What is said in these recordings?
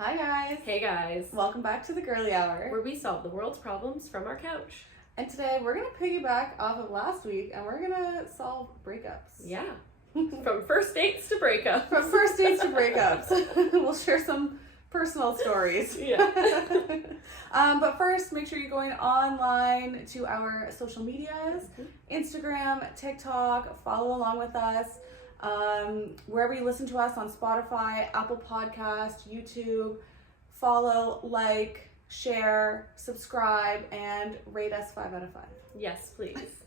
Hi guys! Hey guys! Welcome back to the Girly Hour, where we solve the world's problems from our couch. And today we're going to piggyback off of last week and we're going to solve breakups. Yeah. From first dates to breakups. From first dates to breakups. We'll share some personal stories. Yeah. But first, make sure you're going online to our social medias, Instagram, TikTok, follow along with us. Wherever you listen to us on Spotify, Apple Podcast, YouTube, follow, like, share, subscribe, and rate us 5 out of 5. Yes, please.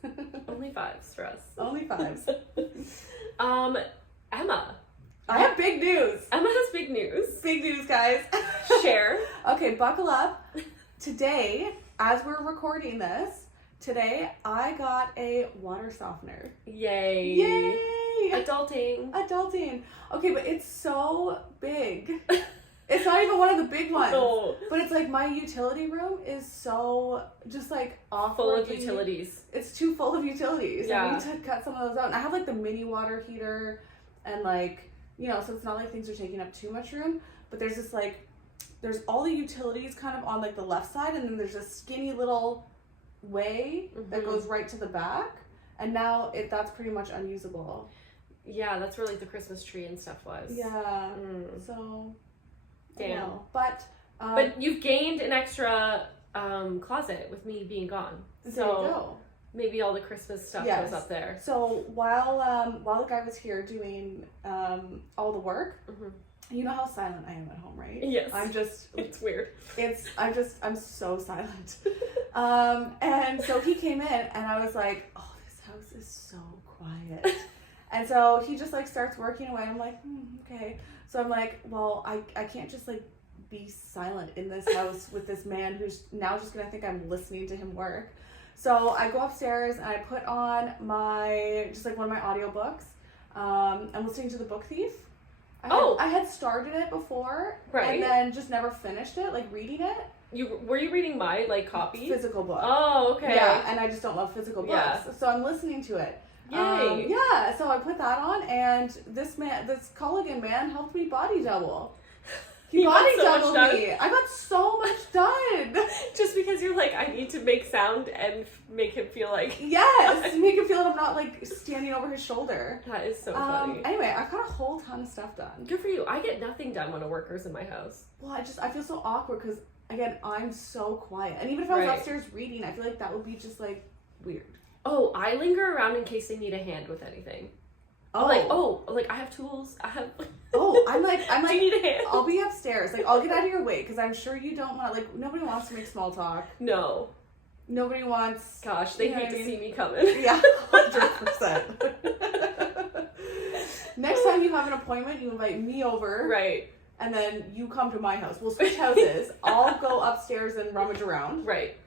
Only 5s for us. Only 5s. Emma. I have big news. Emma has big news. Big news, guys. Share. Okay, buckle up. Today, as we're recording this, today I got a water softener. Yay. Yay! Adulting. Okay, but it's so big. It's not even one of the big ones. No. But it's like my utility room is so just like full of utilities. It's too full of utilities. Yeah. I need to cut some of those out. And I have like the mini water heater and like, you know, so it's not like things are taking up too much room. But there's this like, there's all the utilities kind of on like the left side, and then there's a skinny little way that goes right to the back. And now that's pretty much unusable. Yeah, that's where like the Christmas tree and stuff was. Yeah. So, damn. But you've gained an extra closet with me being gone. There So you go. maybe all the Christmas stuff goes up there. So while the guy was here doing all the work, you know how silent I am at home, right? Yes. I'm just. It's weird. I'm so silent. And so he came in, and I was like, oh, this house is so quiet. And so he just like starts working away. I'm like, okay. So I'm like, well, I can't just like be silent in this house with this man who's now just gonna think I'm listening to him work. So I go upstairs and I put on just like one of my audiobooks. I'm listening to The Book Thief. I had started it before, right, and then just never finished it, like reading it. Were you reading my like copy? Physical book. Oh, okay. Yeah, and I just don't love physical books. Yeah. So I'm listening to it. Yay. Yeah, so I put that on, and this Culligan man helped me body double. He body doubled me. I got so much done. Just because you're like, I need to make sound and make him feel like... Yes, make him feel like I'm not like standing over his shoulder. That is so funny. Anyway, I've got a whole ton of stuff done. Good for you. I get nothing done when a worker's in my house. Well, I feel so awkward because, again, I'm so quiet. And even if I was upstairs reading, I feel like that would be just like weird. Oh, I linger around in case they need a hand with anything. Oh. Like I have tools. I'm like, do you need a hand? I'll be upstairs. Like, I'll get out of your way because I'm sure you don't want, like, nobody wants to make small talk. No. Nobody wants. Gosh, they hate to see me coming. Yeah, 100%. Next time you have an appointment, you invite me over. Right. And then you come to my house. We'll switch houses. I'll go upstairs and rummage around. Right.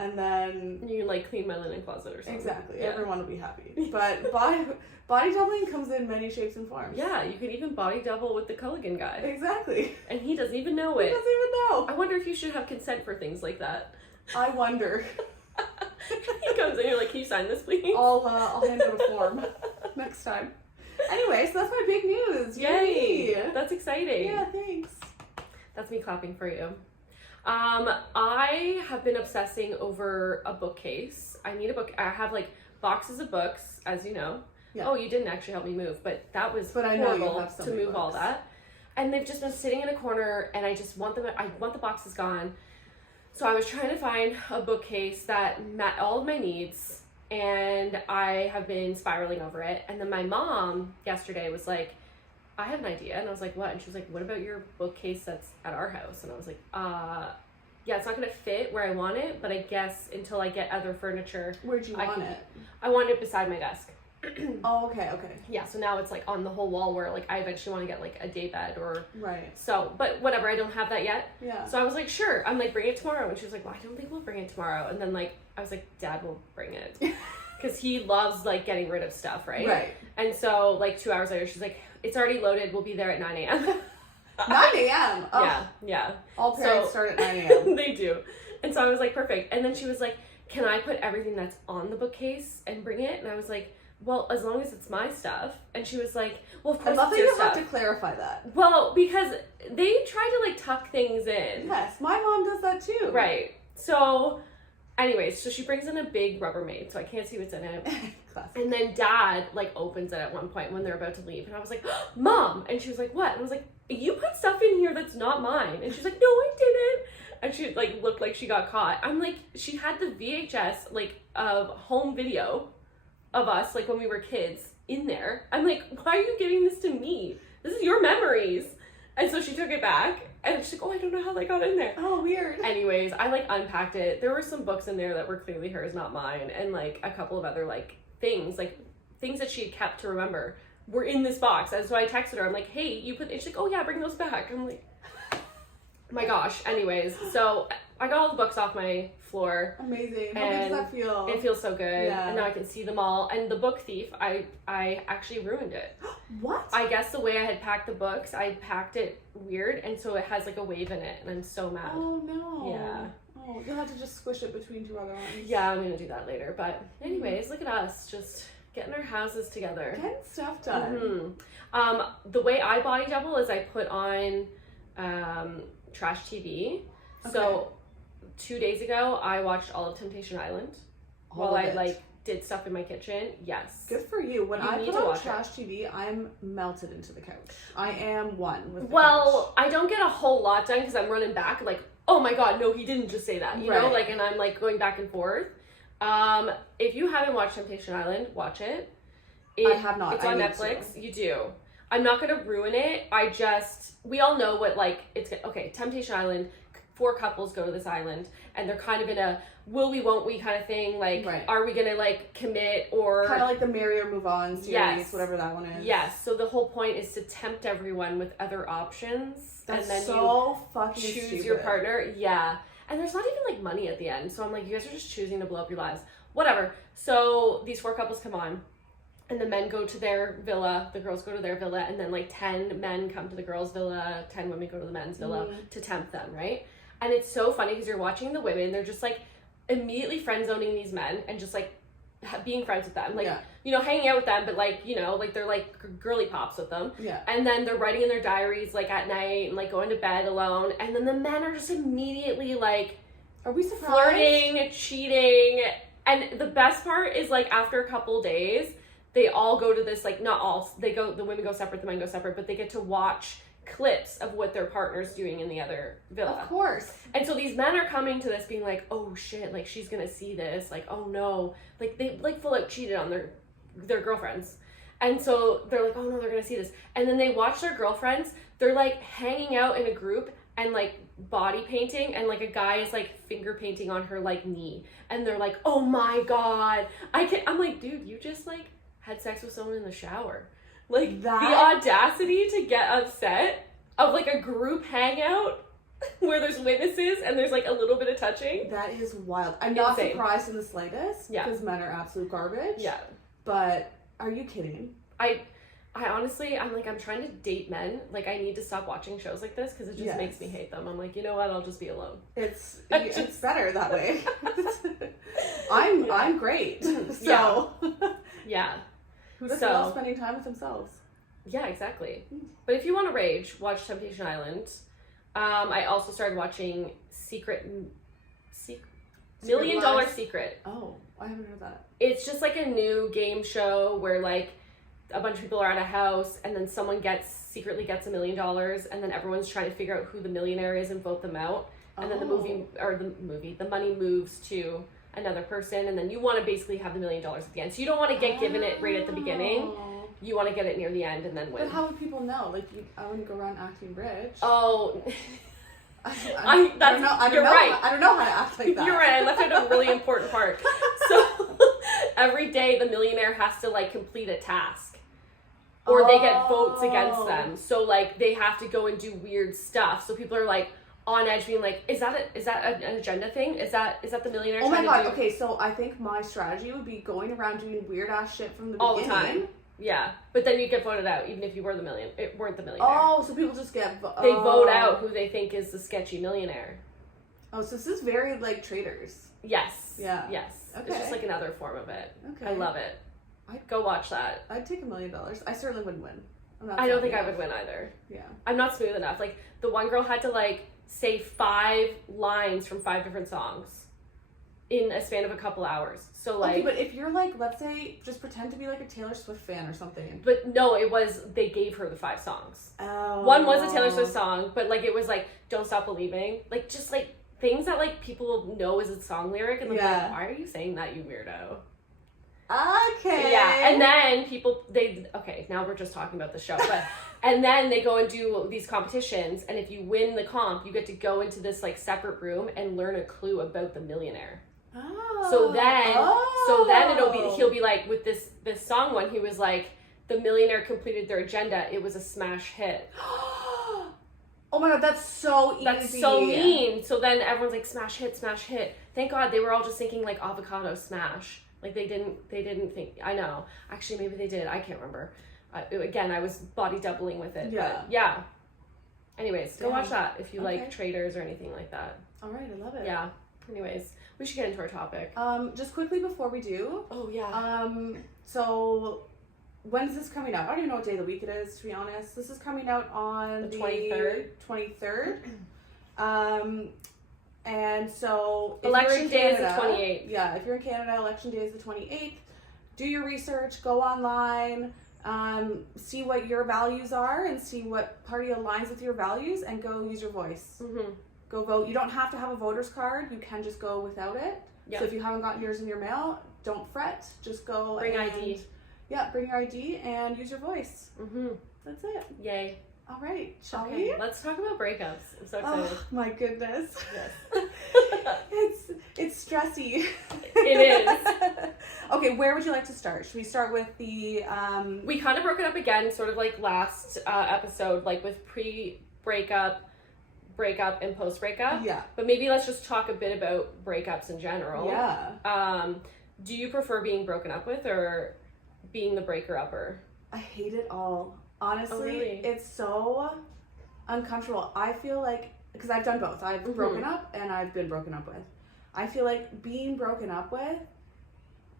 And then you can like clean my linen closet or something. Exactly. Yeah. Everyone will be happy. But body doubling comes in many shapes and forms. Yeah, you can even body double with the Culligan guy. Exactly. And he doesn't even know it. He doesn't even know. I wonder if you should have consent for things like that. I wonder. He comes in, you're like, can you sign this, please? I'll hand out a form next time. Anyway, so that's my big news. Yay! That's exciting. Yeah, thanks. That's me clapping for you. I have been obsessing over a bookcase. I need a book. I have like boxes of books, as you know. Yeah. Oh, you didn't actually help me move, but that was horrible to move all that. And they've just been sitting in a corner, and I just want them. I want the boxes gone. So I was trying to find a bookcase that met all of my needs, and I have been spiraling over it. And then my mom yesterday was like, I have an idea. And I was like, what? And she was like, what about your bookcase that's at our house? And I was like, yeah, it's not going to fit where I want it, but I guess until I get other furniture. Where'd you want it? I want it beside my desk. Oh, okay. Yeah, so now it's like on the whole wall where like I eventually want to get like a day bed or... Right. So, but whatever, I don't have that yet. Yeah. So I was like, sure. I'm like, bring it tomorrow. And she was like, well, I don't think we'll bring it tomorrow. And then like, I was like, Dad will bring it. Because he loves like getting rid of stuff, right? Right. And so like 2 hours later, she's like, it's already loaded. We'll be there at 9 a.m. 9 a.m.? Oh. Yeah. All parents start at 9 a.m. They do. And so I was like, perfect. And then she was like, can I put everything that's on the bookcase and bring it? And I was like, well, as long as it's my stuff. And she was like, well, of course I love it's that your you stuff. have to clarify that. Well, because they try to like tuck things in. Yes, my mom does that too. Right. So, anyways, so she brings in a big Rubbermaid, so I can't see what's in it. Classic. And then Dad like opens it at one point when they're about to leave, and I was like, Mom! And she was like, what? And I was like, you put stuff in here that's not mine. And she's like, no, I didn't. And she like looked like she got caught. I'm like, she had the VHS like of home video of us like when we were kids in there. I'm like, why are you giving this to me? This is your memories. And so she took it back, and she's like, oh, I don't know how they got in there. Oh, weird. Anyways, I like unpacked it. There were some books in there that were clearly hers, not mine, and like a couple of other like things that she had kept to remember were in this box. And so I texted her, I'm like, hey, you put, and she's like, oh yeah, bring those back. I'm like, my gosh. Anyways, so I got all the books off my floor. Amazing. How good does that feel? It feels so good. Yeah. And now I can see them all. And the book thief, I actually ruined it. What? I guess the way I had packed the books, I packed it weird, and so it has like a wave in it, and I'm so mad. Oh no. Yeah. Oh, you'll have to just squish it between two other ones. Yeah, I'm gonna do that later. But anyways, look at us, just getting our houses together. Getting stuff done. Mm-hmm. The way I body double is I put on trash TV. Okay. So 2 days ago, I watched all of Temptation Island while I like did stuff in my kitchen. Yes. Good for you. When I put on trash TV, I'm melted into the couch. I am one with the couch. I don't get a whole lot done because I'm running back like, oh my god, no, he didn't just say that. You know, like, and I'm like going back and forth. If you haven't watched Temptation Island, watch it. I have not. It's on Netflix. You do. I'm not gonna ruin it. We all know what like it's okay. Temptation Island. 4 couples go to this island, and they're kind of in a will we, won't we kind of thing. Like, are we gonna like commit or kind of like the marry or move on series, yes, whatever that one is. Yes. So the whole point is to tempt everyone with other options, That's and then so you fucking choose stupid. your partner. Yeah. And there's not even like money at the end, so I'm like, you guys are just choosing to blow up your lives. Whatever. So these 4 couples come on. And the men go to their villa, the girls go to their villa, and then like 10 men come to the girls' villa, 10 women go to the men's villa to tempt them, right? And it's so funny because you're watching the women, they're just like immediately friend zoning these men and just like being friends with them. Like, you know, hanging out with them, but like, you know, like they're like girly pops with them. Yeah. And then they're writing in their diaries like at night and like going to bed alone. And then the men are just immediately like, are we surprised? Flirting, cheating. And the best part is like after a couple days, they all go to this, like, not all, the women go separate, the men go separate, but they get to watch clips of what their partner's doing in the other villa. Of course. And so these men are coming to this being like, oh shit, like she's gonna see this, like, oh no. Like they like full out cheated on their girlfriends. And so they're like, oh no, they're gonna see this. And then they watch their girlfriends, they're like hanging out in a group and like body painting, and like a guy is like finger painting on her like knee. And they're like, oh my god. I'm like, dude, you just like had sex with someone in the shower. Like, the audacity to get upset of like a group hangout where there's witnesses and there's like a little bit of touching. That is wild. I'm not surprised in the slightest because men are absolute garbage. Yeah. But are you kidding? I honestly, I'm like, I'm trying to date men. Like, I need to stop watching shows like this because it just makes me hate them. I'm like, you know what? I'll just be alone. It's better that way. I'm great. So. Yeah. Who doesn't love spending time with themselves? Yeah, exactly. But if you want to rage, watch Temptation Island. I also started watching Million Dollar Secret. Oh, I haven't heard that. It's just like a new game show where like a bunch of people are at a house and then someone secretly gets $1 million and then everyone's trying to figure out who the millionaire is and vote them out. And then the money moves to another person, and then you want to basically have the $1 million at the end. So you don't want to get given it right at the beginning. You want to get it near the end and then win. But how would people know? Like, I wouldn't go around acting rich. Oh, I don't know. I don't know how to act like that. You're right. I left out a really important part. So every day the millionaire has to like complete a task, or they get votes against them. So like they have to go and do weird stuff. So people are like on edge being like, is that an agenda thing? Is that the millionaire? Oh my god, okay, so I think my strategy would be going around doing weird ass shit from the beginning. All the time. Yeah. But then you get voted out, even if you weren't the millionaire. Oh, so people just get they vote out who they think is the sketchy millionaire. Oh, so this is very like Traders. Yes. Yeah. Yes. Okay. It's just like another form of it. Okay. I love it. Go watch that. I'd take $1 million. I certainly wouldn't win. I don't think I would win either. Yeah. I'm not smooth enough. Like, the one girl had to, like, say 5 lines from 5 different songs in a span of a couple hours. So, like... Okay, but if you're, like, let's say, just pretend to be, like, a Taylor Swift fan or something. But, no, it was... They gave her the 5 songs. Oh. One was a Taylor Swift song, but, like, it was, like, Don't Stop Believing. Like, just, like, things that, like, people know as a song lyric. And, like, why are you saying that, you weirdo? Okay. Yeah, and then now we're just talking about the show, but and then they go and do these competitions, and if you win the comp, you get to go into this like separate room and learn a clue about the millionaire. Oh. So then he'll be like, with this song one, he was like, the millionaire completed their agenda, it was a smash hit. Oh my god, that's so easy. That's so mean. So then everyone's like, smash hit, smash hit. Thank God they were all just thinking like avocado smash. Like they didn't think, I know. Actually, maybe they did. I can't remember. Again, I was body doubling with it. Yeah. But yeah. Anyways, go watch that if you like traders or anything like that. All right, I love it. Yeah. Anyways, we should get into our topic. Just quickly before we do. Oh, yeah. So when's this coming out? I don't even know what day of the week it is, to be honest. This is coming out on the 23rd. And so election day is the 28th. Yeah, if you're in Canada, election day is the 28th. Do your research, go online, see what your values are and see what party aligns with your values and go use your voice. Mm-hmm. Go vote. You don't have to have a voter's card. You can just go without it. Yep. So if you haven't gotten yours in your mail, don't fret. Just go bring ID. Yeah, bring your ID and use your voice. Mm-hmm. That's it. Yay. All right, shall we? Let's talk about breakups. I'm so excited. Oh my goodness. Yes. It's stressy. It is. Okay, where would you like to start? Should we start with the We kind of broke it up again, sort of like last episode, like with pre-breakup, breakup, and post-breakup. Yeah. But maybe let's just talk a bit about breakups in general. Yeah. Do you prefer being broken up with or being the breaker-upper? I hate it all. Honestly, oh, really? It's so uncomfortable. I feel like, because I've done both. I've broken up and I've been broken up with. I feel like being broken up with,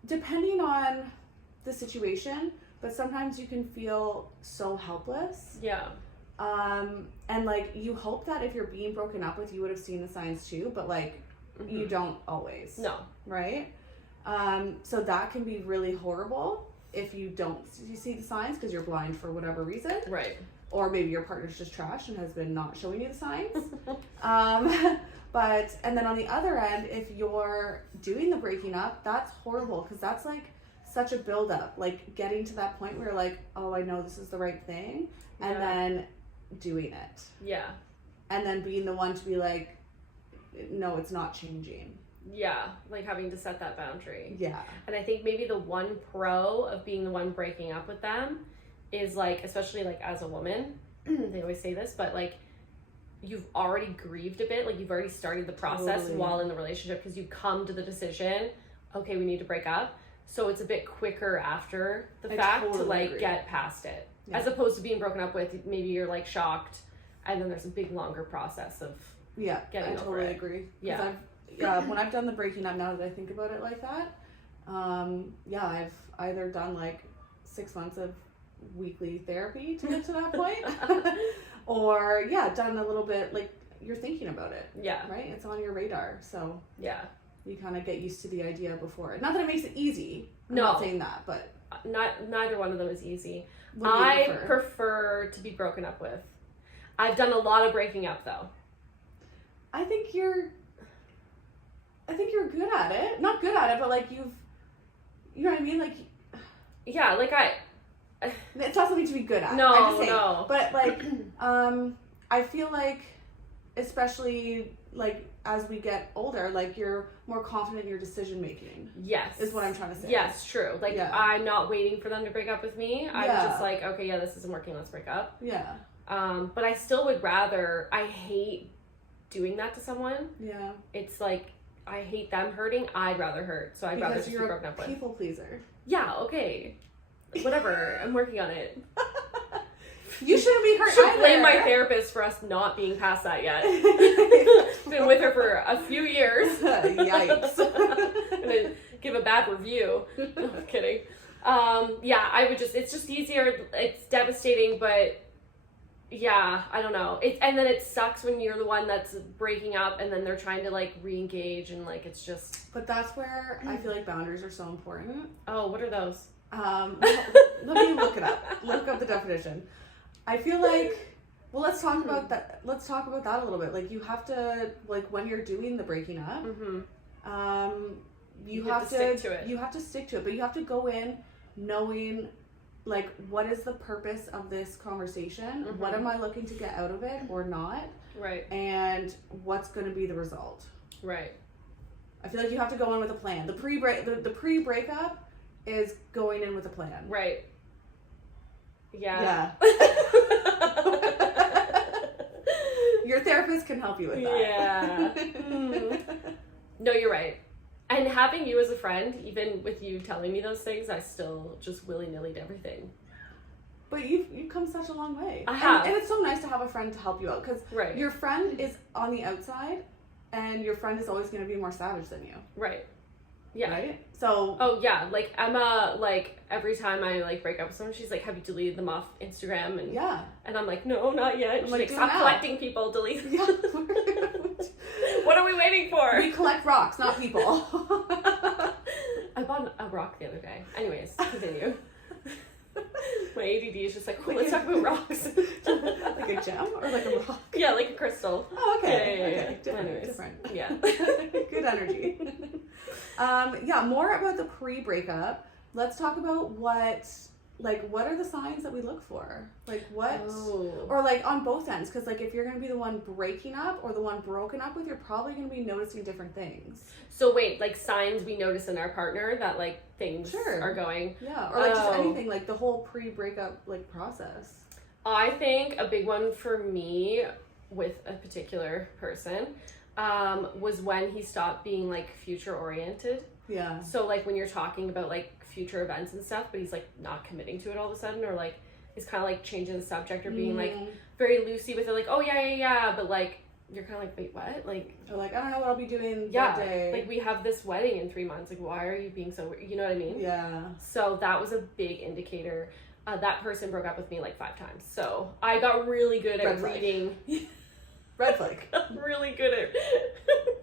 depending on the situation, but sometimes you can feel so helpless. Yeah. And like you hope that if you're being broken up with, you would have seen the signs too, but like you don't always. No. Right? So that can be really horrible if you don't see the signs because you're blind for whatever reason. Right. Or maybe your partner's just trash and has been not showing you the signs. And then on the other end, if you're doing the breaking up, that's horrible because that's like such a buildup. Like getting to that point where you're like, oh, I know this is the right thing. And then doing it. Yeah. And then being the one to be like, no, it's not changing. Yeah, like having to set that boundary. Yeah. And I think maybe the one pro of being the one breaking up with them is like, especially like as a woman, they always say this, but like you've already grieved a bit, like you've already started the process while in the relationship because you come to the decision, okay, we need to break up. So it's a bit quicker after the fact to like get past it. Yeah. As opposed to being broken up with, maybe you're like shocked and then there's a big longer process of getting over it. I totally agree. Yeah. When I've done the breaking up, now that I think about it like that, I've either done like 6 months of weekly therapy to get to that point, or done a little bit like you're thinking about it. Yeah. Right? It's on your radar. So yeah, you kind of get used to the idea before. Not that it makes it easy. I'm not saying that, but neither one of them is easy. I prefer to be broken up with. I've done a lot of breaking up though. I think you're good at it. Not good at it, but like you know what I mean? Like, yeah, like it doesn't need to be good at. No. But like, I feel like, especially like as we get older, like you're more confident in your decision making. Yes, is what I'm trying to say. Yes, true. Like I'm not waiting for them to break up with me. I'm just like, okay, this isn't working. Let's break up. Yeah. But I still would rather. I hate doing that to someone. Yeah. It's like, I hate them hurting. I'd rather hurt. So I'd rather just be broken up with. Because you're a people pleaser. Yeah, okay. Whatever. I'm working on it. You shouldn't be hurt either. Blame my therapist for us not being past that yet. Been with her for a few years. Yikes. I'm gonna give a bad review. No, I'm kidding. Yeah, I would just, it's just easier. It's devastating, but yeah, I don't know. And then it sucks when you're the one that's breaking up and then they're trying to like re-engage and like it's just. But that's where I feel like boundaries are so important. Oh, what are those? Let me look it up. Look up the definition. I feel like, well, let's talk about that. Let's talk about that a little bit. Like you have to, like when you're doing the breaking up, you have to stick to it. You have to stick to it, but you have to go in knowing like what is the purpose of this conversation? What am I looking to get out of it or not? Right. And what's going to be the result? Right. I feel like you have to go in with a plan. The pre-breakup is going in with a plan. Right. Yeah. Your therapist can help you with that. Yeah. No, you're right. And having you as a friend, even with you telling me those things, I still just willy-nilly did everything. But you've come such a long way. I have. And it's so nice to have a friend to help you out. Because right. your friend is on the outside, and your friend is always going to be more savage than you. Right. Yeah. Right? So... Oh, yeah. Like, Emma, like, every time I, like, break up with someone, she's like, have you deleted them off Instagram? And yeah. And I'm like, no, not yet. She's like, stop collecting people, delete them. Yeah. What are we waiting for? We collect rocks, not people. I bought a rock the other day. Anyways, continue. My ADD is just like, oh, let's talk about rocks. Like a gem or like a rock? Yeah, like a crystal. Oh, okay. Yeah. Okay. Different. Yeah. Good energy. Yeah, more about the pre-breakup. Let's talk about what are the signs that we look for? Like what, or like on both ends, because like if you're going to be the one breaking up or the one broken up with, you're probably going to be noticing different things. So wait, like signs we notice in our partner that like things are going. Yeah, or like just anything, like the whole pre-breakup like process. I think a big one for me with a particular person was when he stopped being like future oriented. Yeah. So like when you're talking about like future events and stuff, but he's like not committing to it all of a sudden, or like he's kind of like changing the subject or being like very loosey with it, like, oh yeah, but like you're kind of like, wait, what? Like, or like, I don't know what I'll be doing that day. Like we have this wedding in 3 months. Like, why are you being so, you know what I mean? Yeah. So that was a big indicator. That person broke up with me like 5 times. So I got really good at reading. Red flag. Really good at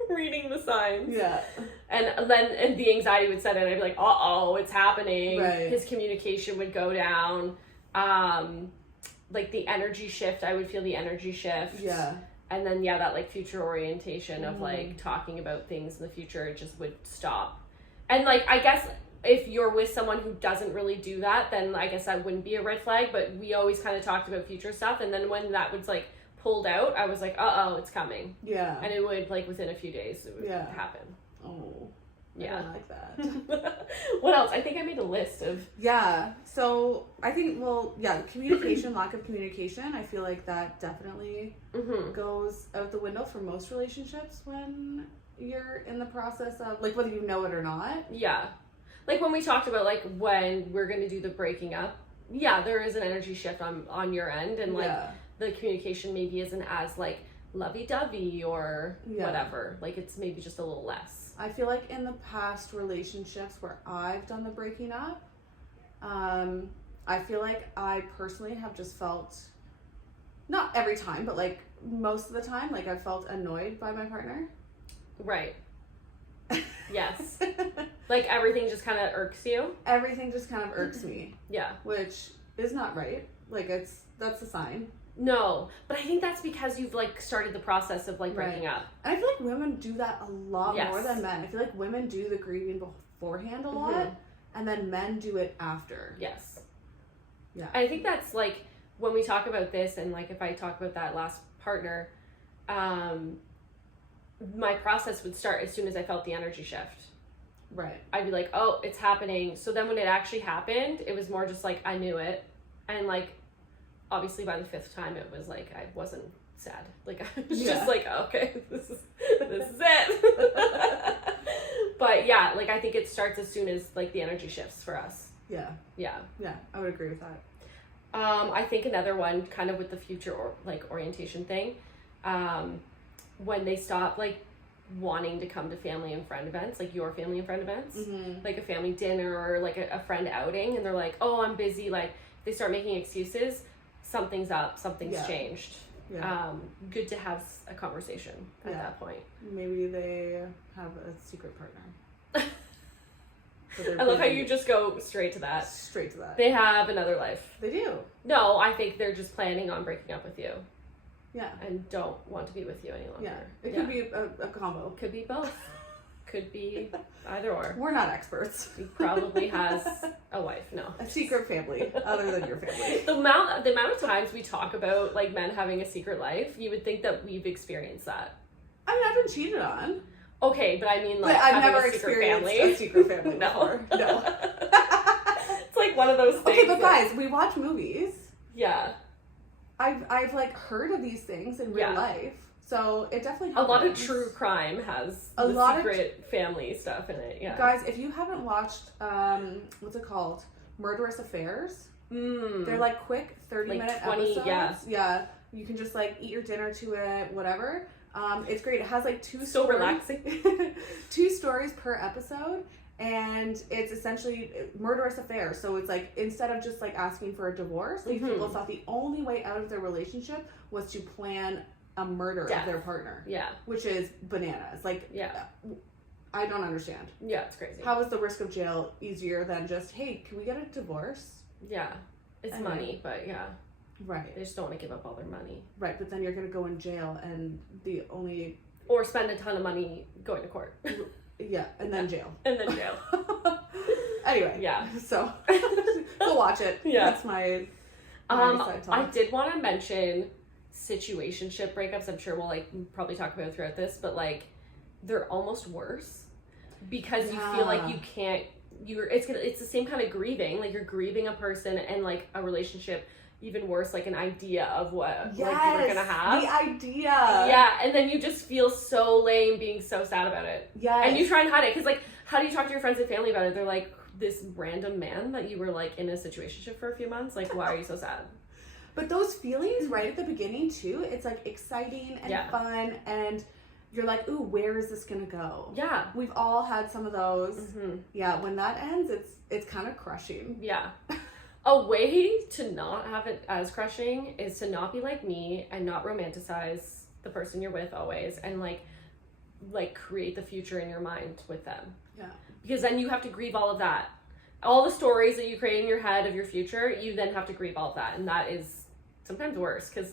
reading the signs. Yeah. And then the anxiety would set in. I'd be like, uh-oh, it's happening. Right. His communication would go down. Like the energy shift, I would feel the energy shift. Yeah. And then, that like future orientation of like talking about things in the future, it just would stop. And like, I guess if you're with someone who doesn't really do that, then I guess that wouldn't be a red flag. But we always kind of talked about future stuff. And then when that was like pulled out, I was like, uh-oh, it's coming. Yeah. And it would, like, within a few days, it would happen. Oh. Yeah. I don't like that. What else? I think I made a list of... Yeah. So, I think, communication, lack of communication, I feel like that definitely goes out the window for most relationships when you're in the process of, like, whether you know it or not. Yeah. Like, when we talked about, like, when we're going to do the breaking up, there is an energy shift on your end, and, like... Yeah. The communication maybe isn't as like lovey-dovey or whatever. Like it's maybe just a little less. I feel like in the past relationships where I've done the breaking up, I feel like I personally have just felt, not every time, but like most of the time, like I felt annoyed by my partner. Right. Yes. Like everything just kind of irks you? Everything just kind of irks me. Yeah. Which is not right. Like that's a sign. No, but I think that's because you've like started the process of like breaking up. And I feel like women do that a lot more than men. I feel like women do the grieving beforehand a lot, and then men do it after. Yes. Yeah. And I think that's like when we talk about this, and like if I talk about that last partner, my process would start as soon as I felt the energy shift. Right. I'd be like, oh, it's happening. So then when it actually happened, it was more just like I knew it, and like. Obviously, by the 5th time, it was like I wasn't sad. Like I was just like, okay, this is it. But yeah, like I think it starts as soon as like the energy shifts for us. Yeah. Yeah. Yeah, I would agree with that. I think another one, kind of with the future orientation thing, when they stop like wanting to come to family and friend events, like your family and friend events, mm-hmm. like a family dinner or like a friend outing, and they're like, oh, I'm busy, like they start making excuses, something's up, something's changed. Yeah. Good to have a conversation at that point. Maybe they have a secret partner. I love how you just go straight to that. Straight to that. They have another life. They do. No, I think they're just planning on breaking up with you. Yeah. And don't want to be with you any longer. Yeah. It could be a combo. Could be both. Could be either or. We're not experts. He probably has a wife. No. A secret family other than your family. The amount of times we talk about like men having a secret life, you would think that we've experienced that. I mean, I've been cheated on. Okay, but I mean like I've having never a secret experienced family. a secret family No. before. No. It's like one of those things. Okay, but guys, we watch movies. Yeah. I've like heard of these things in real life. So it definitely happens. A lot of true crime has a lot secret family stuff in it. Yeah. Guys, if you haven't watched what's it called? Murderous Affairs. They're like quick 30-minute 20, episodes. Yeah. You can just like eat your dinner to it, whatever. It's great. It has like two so stories. Relaxing. 2 stories per episode. And it's essentially murderous affairs. So it's like, instead of just like asking for a divorce, these people thought the only way out of their relationship was to plan a murder of their partner. Yeah. Which is bananas. Like, I don't understand. Yeah, it's crazy. How is the risk of jail easier than just, hey, can we get a divorce? Yeah. It's money, but yeah. Right. They just don't want to give up all their money. Right, but then you're going to go in jail and the only... Or spend a ton of money going to court. Yeah, and then jail. And then jail. Anyway. Yeah. So, go watch it. Yeah. That's my I did want to mention situationship breakups. I'm sure we'll like probably talk about throughout this, but like they're almost worse because you feel like you can't. It's the same kind of grieving. Like you're grieving a person and like a relationship. Even worse, like an idea of what like you're gonna have. The idea. Yeah, and then you just feel so lame being so sad about it. Yeah. And you try and hide it because, like, how do you talk to your friends and family about it? They're like, this random man that you were like in a situationship for a few months. Like, why are you so sad? But those feelings right at the beginning too, it's like exciting and fun, and you're like, ooh, where is this gonna go? Yeah. We've all had some of those. Mm-hmm. Yeah. When that ends, it's kind of crushing. Yeah. A way to not have it as crushing is to not be like me and not romanticize the person you're with always, and like create the future in your mind with them. Yeah. Because then you have to grieve all of that. All the stories that you create in your head of your future, you then have to grieve all of that. And that is sometimes worse because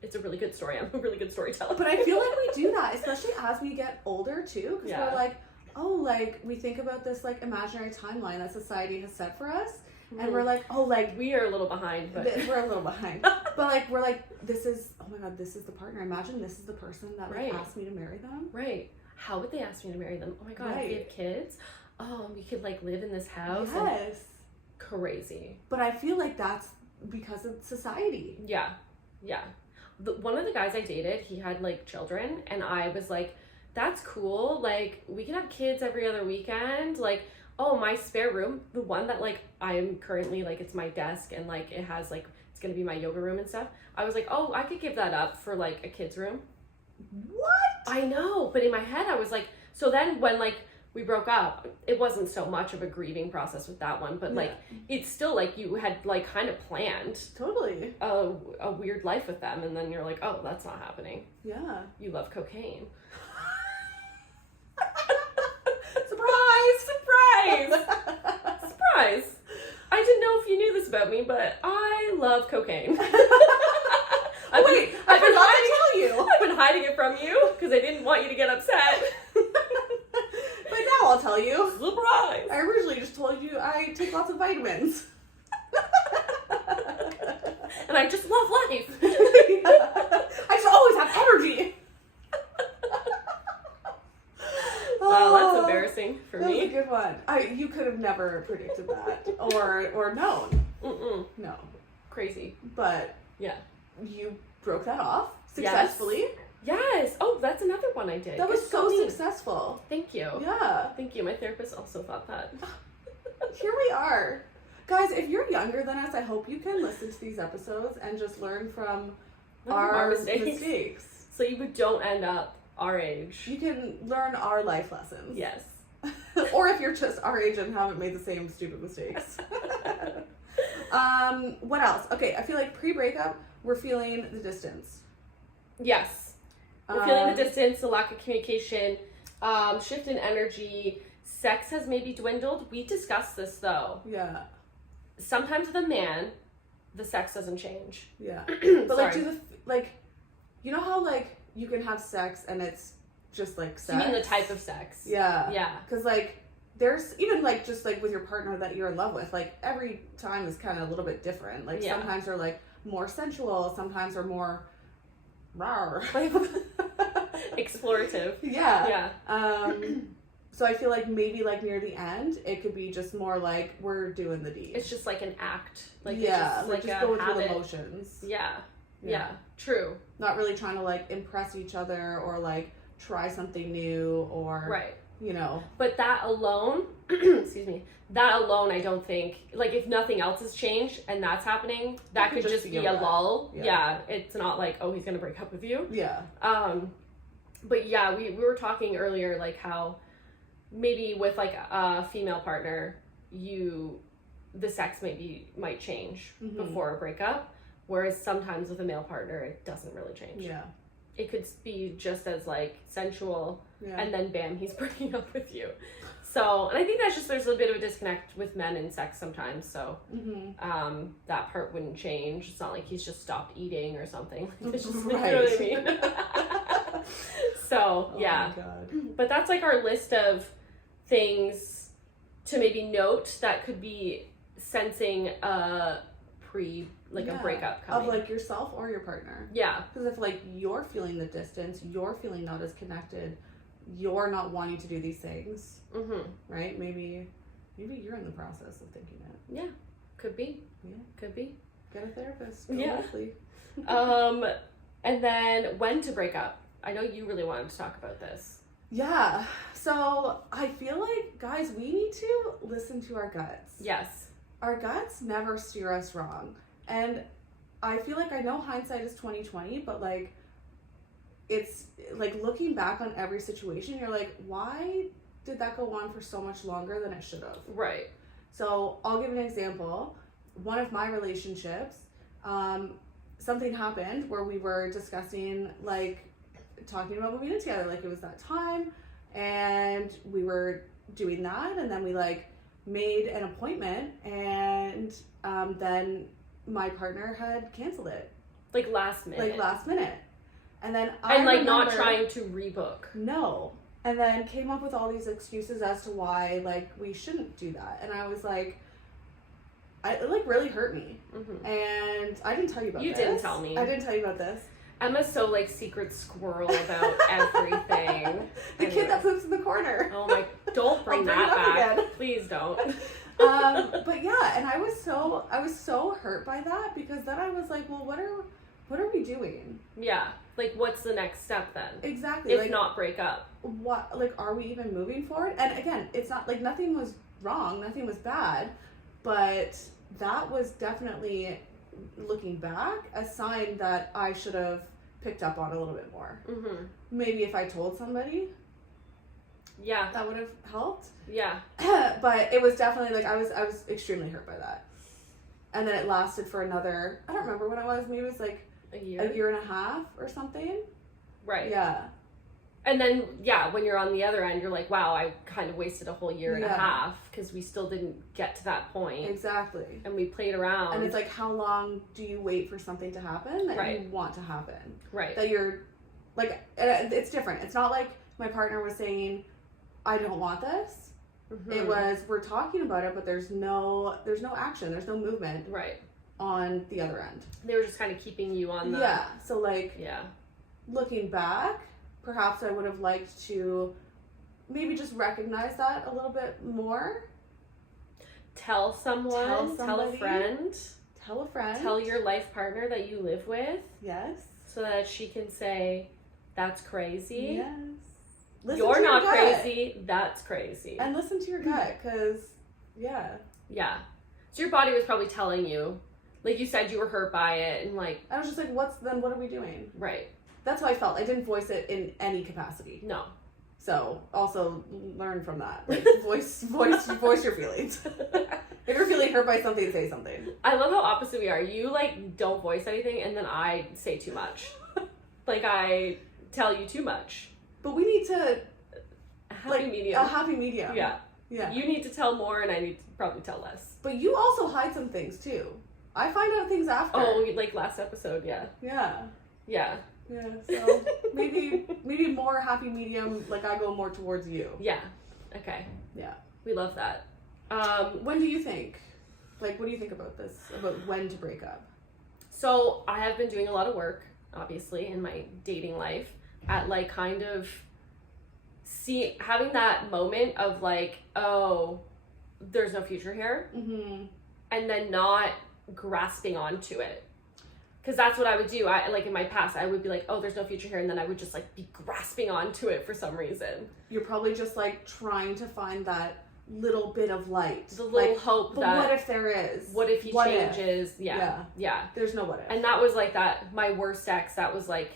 it's a really good story. I'm a really good storyteller. But I feel like we do that, especially as we get older too. Because we're like, oh, like we think about this like imaginary timeline that society has set for us. And we're like, oh, like... We are a little behind. But... We're a little behind. But, like, we're like, this is... Oh, my God, this is the partner. Imagine this is the person that like, asked me to marry them. Right. How would they ask me to marry them? Oh, my God, if we have kids? Oh, we could, like, live in this house? Yes. And... Crazy. But I feel like that's because of society. Yeah. Yeah. One of the guys I dated, he had, like, children. And I was like, that's cool. Like, we can have kids every other weekend. Like... Oh, my spare room, the one that, like, I am currently, like, it's my desk and, like, it has, like, it's going to be my yoga room and stuff. I was like, oh, I could give that up for, like, a kid's room. What? I know. But in my head, I was like, so then when, like, we broke up, it wasn't so much of a grieving process with that one. But, like, it's still, like, you had, like, kind of planned. Totally. A weird life with them. And then you're like, oh, that's not happening. Yeah. You love cocaine. Surprise! I didn't know if you knew this about me, but I love cocaine. I forgot to tell you. I've been hiding it from you because I didn't want you to get upset. But now I'll tell you. Surprise! I originally just told you I take lots of vitamins. And I just love life. I just always have energy. Wow, that's embarrassing for me. That was a good one. You could have never predicted that or known. Mm-mm. No. Crazy. But yeah, you broke that off successfully. Yes. Oh, that's another one I did. That was so successful. Thank you. Yeah. Thank you. My therapist also thought that. Here we are. Guys, if you're younger than us, I hope you can listen to these episodes and just learn from our mistakes. So you don't end up our age. You can learn our life lessons. Yes. Or if you're just our age and haven't made the same stupid mistakes. What else? Okay, I feel like pre-breakup, we're feeling the distance. Yes. We're feeling the distance, the lack of communication, shift in energy. Sex has maybe dwindled. We discussed this, though. Yeah. Sometimes with a man, the sex doesn't change. Yeah. But, like, you know how, like, you can have sex and it's just, like, sex? You mean the type of sex? Yeah. Yeah. Because, like, there's even, like, just, like, with your partner that you're in love with, like, every time is kind of a little bit different. Like, sometimes they're, like, more sensual. Sometimes they're more rawr. Explorative. Yeah. Yeah. So I feel like maybe, like, near the end, it could be just more like we're doing the deed. It's just like an act. Like, yeah, it's just, just going through the motions. Yeah. True. Not really trying to, like, impress each other or, like, try something new or, right. You know. But that alone, excuse me, that alone, I don't think, like, if nothing else has changed and that's happening, that could just be a lull. Yeah. It's not like, oh, he's going to break up with you. Yeah. But yeah, we were talking earlier, like, how maybe with, like, a female partner, the sex might change before a breakup, whereas sometimes with a male partner, it doesn't really change. Yeah. It could be just as, like, sensual, and then bam, he's breaking up with you. So, and I think that's just, there's a bit of a disconnect with men and sex sometimes, so that part wouldn't change. It's not like he's just stopped eating or something. It's just, you know what I mean? So, yeah. Oh my God. But that's, like, our list of things to maybe note that could be sensing a breakup coming. Of, like, yourself or your partner. Yeah. Because if, like, you're feeling the distance, you're feeling not as connected, you're not wanting to do these things, right? Maybe you're in the process of thinking it. Yeah. Could be. Yeah. Could be. Get a therapist. Yeah. And then when to break up. I know you really wanted to talk about this. Yeah. So I feel like, guys, we need to listen to our guts. Yes. Our guts never steer us wrong. And I feel like, I know hindsight is 20/20, but, like, it's like looking back on every situation, you're like, why did that go on for so much longer than it should have? Right. So I'll give an example. One of my relationships, something happened where we were discussing, like, talking about moving in together. Like, it was that time, and we were doing that, and then we, like, made an appointment, and then my partner had canceled it. Like, last minute. And then not trying to rebook. No. And then came up with all these excuses as to why, like, we shouldn't do that. And I was like, it, like, really hurt me. And I didn't tell you about this. You didn't tell me. I didn't tell you about this. Emma's so, like, secret squirrel about everything. The kid that poops in the corner. Oh my, don't bring that back. Again. Please don't. But yeah, and I was so hurt by that, because then I was like, well, what are we doing? Yeah. Like, what's the next step then? Exactly. If like, not break up. What, like, are we even moving forward? And again, it's not, like, nothing was wrong, nothing was bad, but that was definitely, looking back, a sign that I should have picked up on a little bit more. Maybe if I told somebody, that would have helped. Yeah. But it was definitely, like, I was extremely hurt by that. And then it lasted for another, I don't remember when it was, maybe it was like a year and a half or something. Right. Yeah. And then, when you're on the other end, you're like, wow, I kind of wasted a whole year and a half, because we still didn't get to that point. Exactly. And we played around. And it's like, how long do you wait for something to happen that you want to happen? Right. That you're, like, it's different. It's not like my partner was saying, I don't want this. It was, we're talking about it, but there's no action, there's no movement. Right. On the other end. They were just kind of keeping you on the... Yeah. So, like, looking back, perhaps I would have liked to maybe just recognize that a little bit more. Tell someone, tell a friend. Tell a friend. Tell your life partner that you live with. Yes. So that she can say, that's crazy. Yes. You're not crazy, that's crazy. And listen to your gut, because, Yeah. So your body was probably telling you, like you said, you were hurt by it, and, like... I was just like, what are we doing? Right. That's how I felt. I didn't voice it in any capacity. No. So also learn from that. Like voice your feelings. If you're feeling hurt by something, say something. I love how opposite we are. You like don't voice anything, and then I say too much. Like I tell you too much. But we need to a happy medium. A happy medium. Yeah. Yeah. You need to tell more, and I need to probably tell less. But you also hide some things too. I find out things after. Oh, like last episode, yeah. Yeah. Yeah. Yeah. So maybe more happy medium. Like I go more towards you. Yeah. Okay. Yeah. We love that. When do you think? Like, what do you think about this? About when to break up? So I have been doing a lot of work, obviously, in my dating life at like kind of having that moment of like, oh, there's no future here, and then not grasping onto it. Because that's what I would do. I like in my past, I would be like, oh, there's no future here, and then I would just like be grasping onto it for some reason. You're probably just like trying to find that little bit of light, the little hope. But that what if there is? What if he changes? Yeah. There's no what if. And that was like that. My worst ex. That was like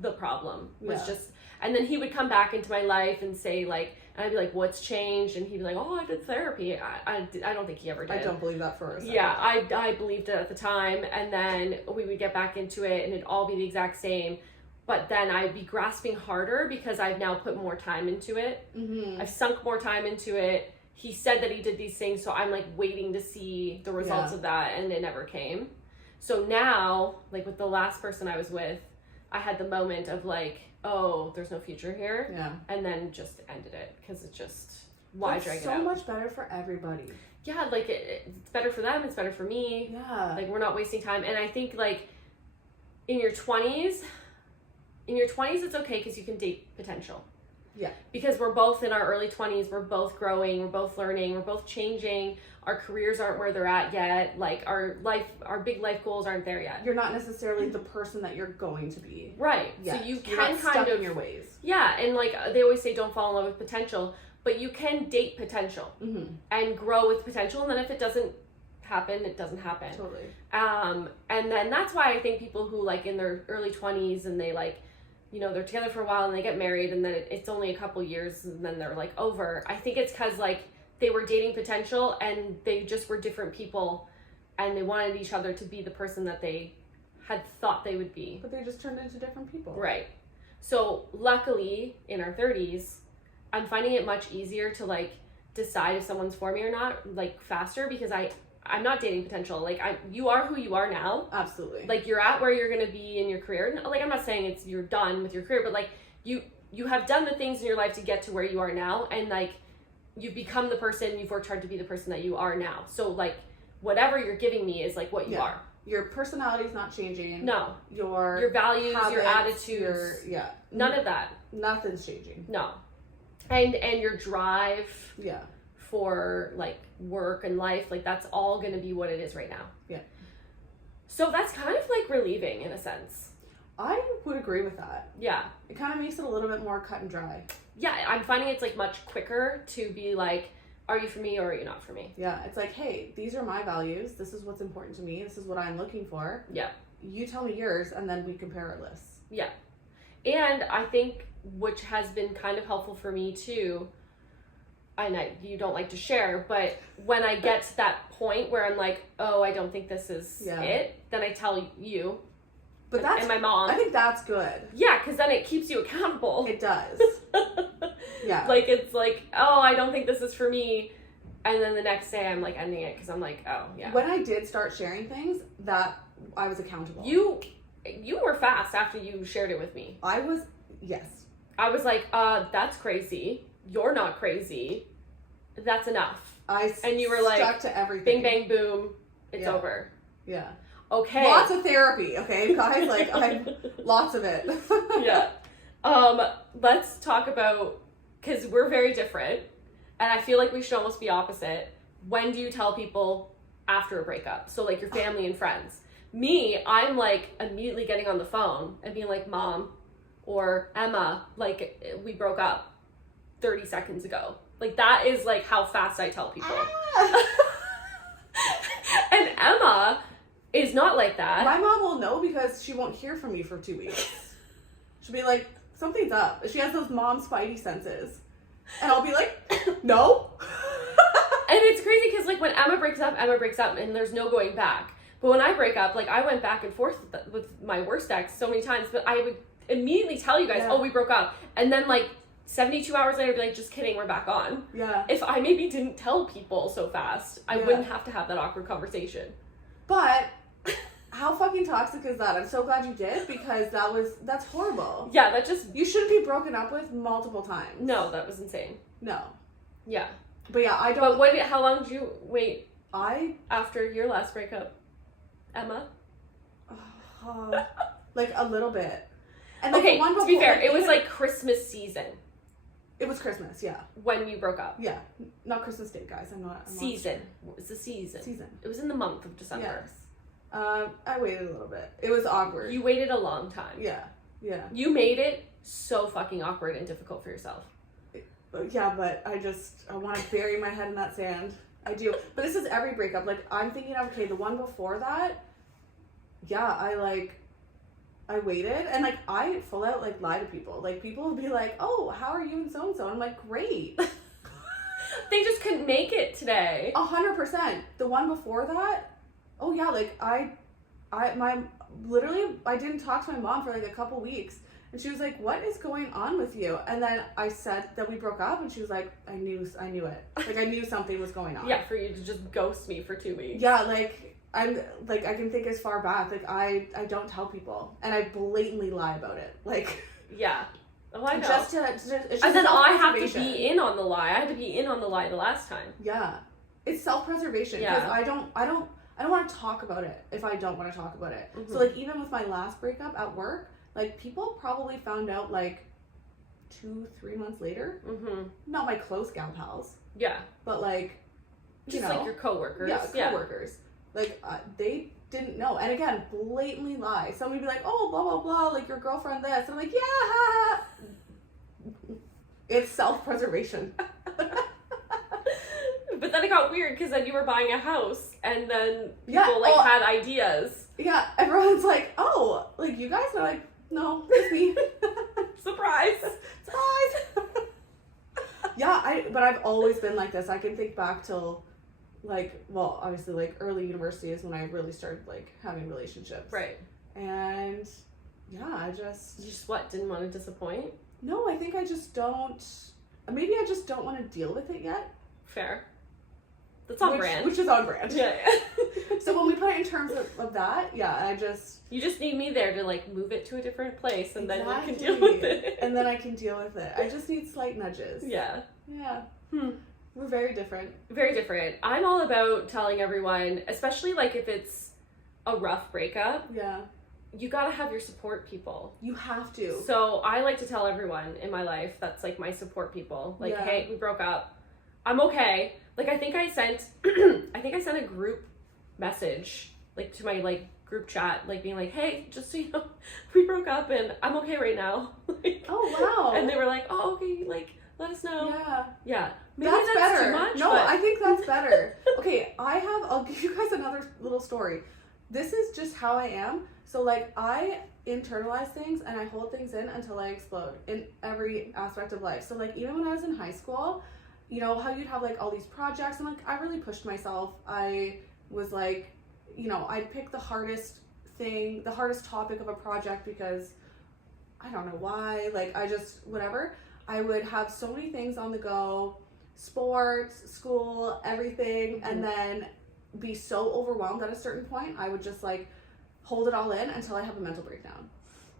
the problem. Was just, and then he would come back into my life and say like, and I'd be like, what's changed? And he'd be like, oh, I did therapy. I don't think he ever did. I don't believe that for a second. Yeah, I believed it at the time, and then we would get back into it, and it'd all be the exact same. But then I'd be grasping harder because I've now put more time into it. I've sunk more time into it. He said that he did these things, so I'm like waiting to see the results of that, and it never came. So now, like with the last person I was with, I had the moment of like, oh, there's no future here. Yeah. And then just ended it because it just, why drag it out? out? So much better for everybody. Yeah, like it's better for them, it's better for me. Yeah. Like we're not wasting time. And I think like in your 20s it's okay because you can date potential. Yeah. Because we're both in our early 20s, we're both growing, we're both learning, we're both changing. Our careers aren't where they're at yet. Like our big life goals aren't there yet. You're not necessarily the person that you're going to be. Right. Yet. So you you're can not kind stuck of in your ways. Yeah, and like they always say don't fall in love with potential, but you can date potential and grow with potential, and then if it doesn't happen, it doesn't happen. Totally. And then that's why I think people who like in their early 20s and they like, you know, they're together for a while and they get married and then it's only a couple years and then they're like over. I think it's because like they were dating potential and they just were different people and they wanted each other to be the person that they had thought they would be. But they just turned into different people. Right. So luckily in our 30s, I'm finding it much easier to like decide if someone's for me or not, like faster, because I'm not dating potential. Like you are who you are now. Absolutely. Like you're at where you're going to be in your career. Like I'm not saying you're done with your career, but like you have done the things in your life to get to where you are now, and like you've become the person, you've worked hard to be the person that you are now. So like whatever you're giving me is like what you are. Your personality is not changing. No. Your values, habits, your attitudes. None of that. Nothing's changing. No. And your drive. Yeah. For like work and life, like that's all going to be what it is right now. Yeah. So that's kind of like relieving in a sense. I would agree with that. Yeah. It kind of makes it a little bit more cut and dry. Yeah, I'm finding it's like much quicker to be like, are you for me or are you not for me? Yeah, it's like, hey, these are my values. This is what's important to me. This is what I'm looking for. Yeah. You tell me yours, and then we compare our lists. Yeah. And I think, which has been kind of helpful for me too, you don't like to share, but when I get to that point where I'm like, oh, I don't think this is it, then I tell you. But that's, and my mom. I think that's good. Yeah, because then it keeps you accountable. It does. Yeah. Like, it's like, oh, I don't think this is for me. And then the next day I'm like ending it because I'm like, oh, yeah. When I did start sharing things, that I was accountable. You were fast after you shared it with me. Yes. I was like, that's crazy. You're not crazy. That's enough. And you were like, stuck to everything. Bing, bang, boom. It's over. Yeah. Okay. Lots of therapy, okay, guys? Like, lots of it. Yeah. Let's talk about, because we're very different, and I feel like we should almost be opposite. When do you tell people after a breakup? So, like, your family and friends. Me, I'm, like, immediately getting on the phone and being like, Mom or Emma, like, we broke up 30 seconds ago. Like, that is, like, how fast I tell people. And Emma is not like that. My mom will know because she won't hear from me for 2 weeks. She'll be like, something's up. She has those mom spidey senses. And I'll be like, no. And it's crazy because, like, when Emma breaks up and there's no going back. But when I break up, like, I went back and forth with my worst ex so many times, but I would immediately tell you guys, oh, we broke up. And then, like, 72 hours later, I'd be like, just kidding, we're back on. Yeah. If I maybe didn't tell people so fast, I wouldn't have to have that awkward conversation. But how fucking toxic is that? I'm so glad you did, because that's horrible. Yeah, that just... You shouldn't be broken up with multiple times. No, that was insane. No. Yeah. But yeah, I don't... But how long did you wait after your last breakup, Emma? Like a little bit. And okay, to be fair, it was like Christmas season. It was Christmas, yeah. When you broke up. Yeah. Not Christmas Day, guys. I'm not season. It's the season. Season. It was in the month of December. Yes. I waited a little bit. It was awkward. You waited a long time. Yeah. Yeah. You made it so fucking awkward and difficult for yourself. Yeah, but I want to bury my head in that sand. I do. But this is every breakup. Like, I'm thinking of, okay, the one before that, yeah, I waited, and, like, I full out, like, lie to people. Like, people would be like, oh, how are you and so-and-so? And I'm like, great. They just couldn't make it today. 100%. The one before that, oh, yeah, like, I didn't talk to my mom for, like, a couple weeks. And she was like, what is going on with you? And then I said that we broke up, and she was like, I knew it. Like, I knew something was going on. Yeah, for you to just ghost me for 2 weeks. Yeah, like, I'm, like, I can think as far back. Like, I don't tell people. And I blatantly lie about it. Like... Yeah. Oh, I know. It's just and then I have to be in on the lie. I had to be in on the lie the last time. Yeah. It's self-preservation. Because I don't want to talk about it if I don't want to talk about it. Mm-hmm. So, like, even with my last breakup at work, like, people probably found out, like, 2-3 months later. Mm-hmm. Not my close gal pals. Yeah. But, like, just like your coworkers. Yeah, coworkers. Like, they didn't know. And again, blatantly lie. Somebody would be like, oh, blah, blah, blah, like, your girlfriend this. And I'm like, yeah. It's self-preservation. But then it got weird, because then you were buying a house, and then people, had ideas. Yeah, everyone's like, oh, like, you guys are like, no, it's me. Surprise. Surprise. Yeah, but I've always been like this. I can think back till, like, well, obviously, like, early university is when I really started, like, having relationships. Right. And, yeah, You just what, didn't want to disappoint? No, I think I just don't, maybe I just don't want to deal with it yet. Fair. That's on brand. Which is on brand. Yeah. So when we put it in terms of that, yeah, You just need me there to, like, move it to a different place, and then you can Exactly. deal with it. And then I can deal with it. I just need slight nudges. Yeah. Yeah. We're very different. Very different. I'm all about telling everyone, especially, like, if it's a rough breakup. Yeah. You gotta have your support people. You have to. So I like to tell everyone in my life that's, like, my support people. Like, hey, we broke up. I'm okay. Like, I think I sent a group message, like, to my, like, group chat, like, being like, hey, just so you know, we broke up and I'm okay right now. Like, oh, wow. And they were like, oh, okay, like, let us know. Yeah. Yeah. Maybe that's better. Too much, no, but... I think that's better. Okay, I'll give you guys another little story. This is just how I am. So, like, I internalize things and I hold things in until I explode in every aspect of life. So, like, even when I was in high school, you know, how you'd have, like, all these projects, and, like, I really pushed myself. I was, like, you know, I'd pick the hardest topic of a project because I don't know why, like, whatever. I would have so many things on the go, sports, school, everything, and then be so overwhelmed at a certain point, I would just, like, hold it all in until I have a mental breakdown.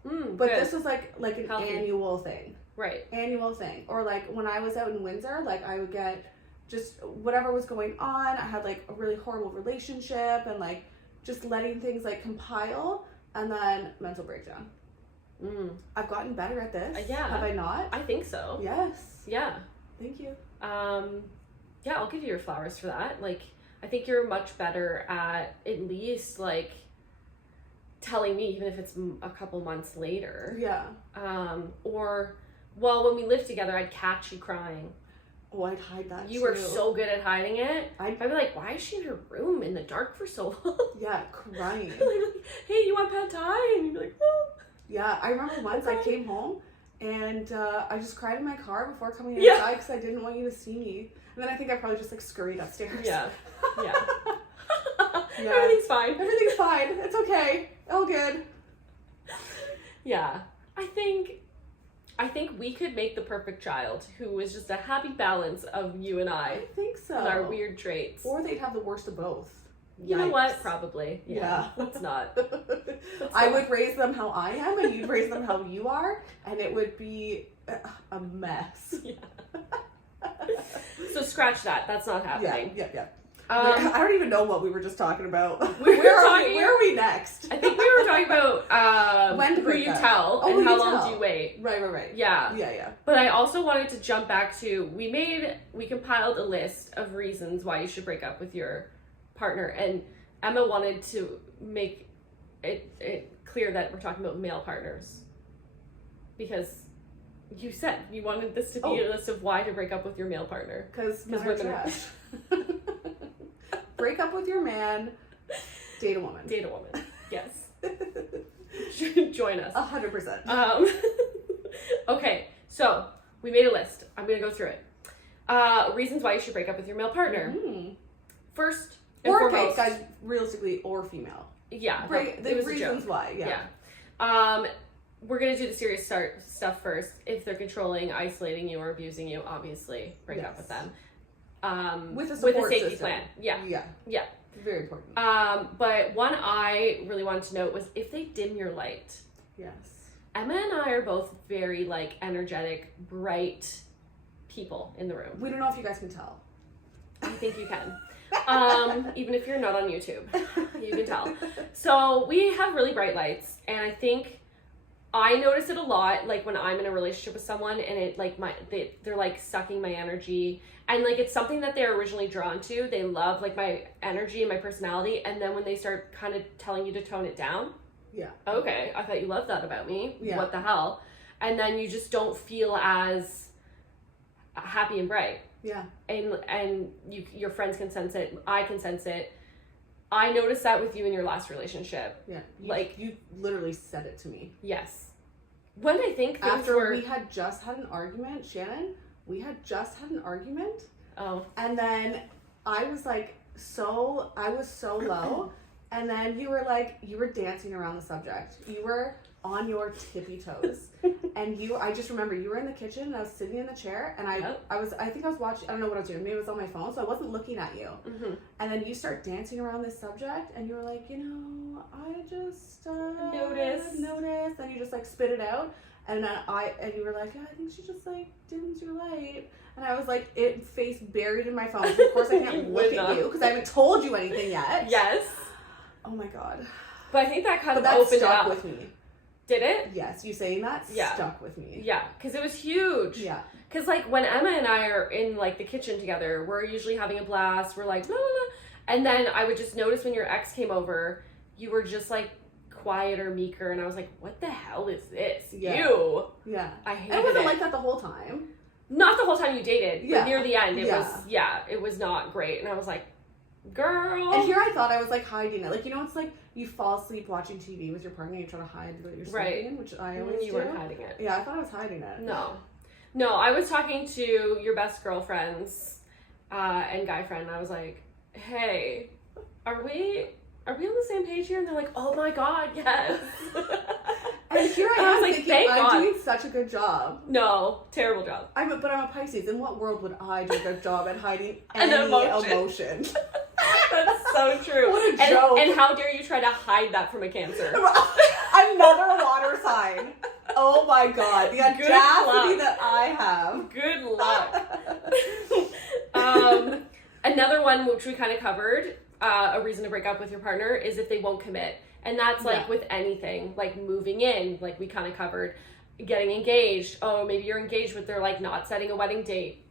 But good. This was, like an Healthy. annual thing. Right. Annual thing. Or, like, when I was out in Windsor, like, I would get just whatever was going on. I had, like, a really horrible relationship and, like, just letting things, like, compile, and then mental breakdown. I've gotten better at this. Yeah. Have I not? I think so. Yes. Yeah. Thank you. Yeah, I'll give you your flowers for that. Like, I think you're much better at least, like, telling me, even if it's a couple months later. Yeah. Or, well, when we lived together, I'd catch you crying. Oh, I'd hide that You were so good at hiding it. I'd be like, why is she in her room in the dark for so long? Yeah, crying. Like, hey, you want pad thai? And you'd be like, oh. Yeah, I remember once I came home and I just cried in my car before coming inside because I didn't want you to see me. And then I think I probably just like scurried upstairs. Yeah. Everything's fine. Everything's fine. It's okay. All good. Yeah. I think we could make the perfect child who is just a happy balance of you and I. I think so. And our weird traits. Or they'd have the worst of both. You know what? Probably. Yeah. Let's not. I would raise them how I am, and you'd raise them how you are, and it would be a mess. Yeah. So scratch that. That's not happening. Yeah. I don't even know what we were just talking about. Where are we next? I think we were talking about when to who you tell and how long do you wait. Right. Yeah. But I also wanted to jump back to we compiled a list of reasons why you should break up with your partner, and Emma wanted to make it clear that we're talking about male partners because you said you wanted this to be a list of why to break up with your male partner because women are trash. Break up with your man, date a woman. Yes. Join us. 100%. Okay, so we made a list. I'm gonna go through it. Reasons why you should break up with your male partner. Mm-hmm. First, okay, guys, realistically, or female. Yeah, the reasons why. Yeah. We're gonna do the serious stuff first. If they're controlling, isolating you, or abusing you, obviously break up with them. With a support safety system. plan. Yeah. Very important. But one I really wanted to note was if they dim your light. Yes. Emma and I are both very like energetic, bright people in the room. We don't know if you guys can tell. I think you can. Even if you're not on YouTube, you can tell. So we have really bright lights, and I think I notice it a lot, like when I'm in a relationship with someone and it like they're like sucking my energy, and like it's something that they're originally drawn to. They love like my energy and my personality, and then when they start kind of telling you to tone it down, okay, I thought you loved that about me. What the hell? And then you just don't feel as happy and bright. Yeah. And your friends can sense it. I can sense it. I noticed that with you in your last relationship. Yeah. You literally said it to me. Yes. When I think after we had just had an argument, Shannon, Oh. And then I was so low. And then you were dancing around the subject. You were on your tippy toes. And I just remember you were in the kitchen and I was sitting in the chair and I think I was watching, I don't know what I was doing. Maybe it was on my phone. So I wasn't looking at you. Mm-hmm. And then you start dancing around this subject and you were like, I just noticed. And you just spit it out. And then you were like, I think she just dimmed your light. And I was face buried in my phone. So of course I can't look at you because I haven't told you anything yet. Yes. Oh my God. But I think that kind of opened stuck up with me. Did it? Yes, you saying that stuck with me. Yeah, because it was huge. Yeah. Because when Emma and I are in the kitchen together, we're usually having a blast. We're like, blah, blah, blah. And then I would just notice when your ex came over, you were just quieter, meeker, and I was like, what the hell is this? Yeah. You. Yeah. I hated it. And it wasn't like that the whole time. Not the whole time you dated, but near the end, it was not great. And I was like, girl. And here I thought I was hiding it. It's you fall asleep watching TV with your partner and you try to hide that you're sleeping, which I always do. You weren't hiding it. Yeah, I thought I was hiding it. No, I was talking to your best girlfriends and guy friend, and I was like, hey, are we on the same page here? And they're like, oh my God, yes. And here I am thinking, I'm doing such a good job. No, terrible job. But I'm a Pisces. In what world would I do a good job at hiding any emotion? That's so true. What a joke. And how dare you try to hide that from a Cancer? Another water sign. Oh my God. The audacity that I have. Good luck. Another one which we kind of covered, a reason to break up with your partner is if they won't commit. And that's with anything, moving in, we kind of covered, getting engaged. Oh, maybe you're engaged, but they're not setting a wedding date.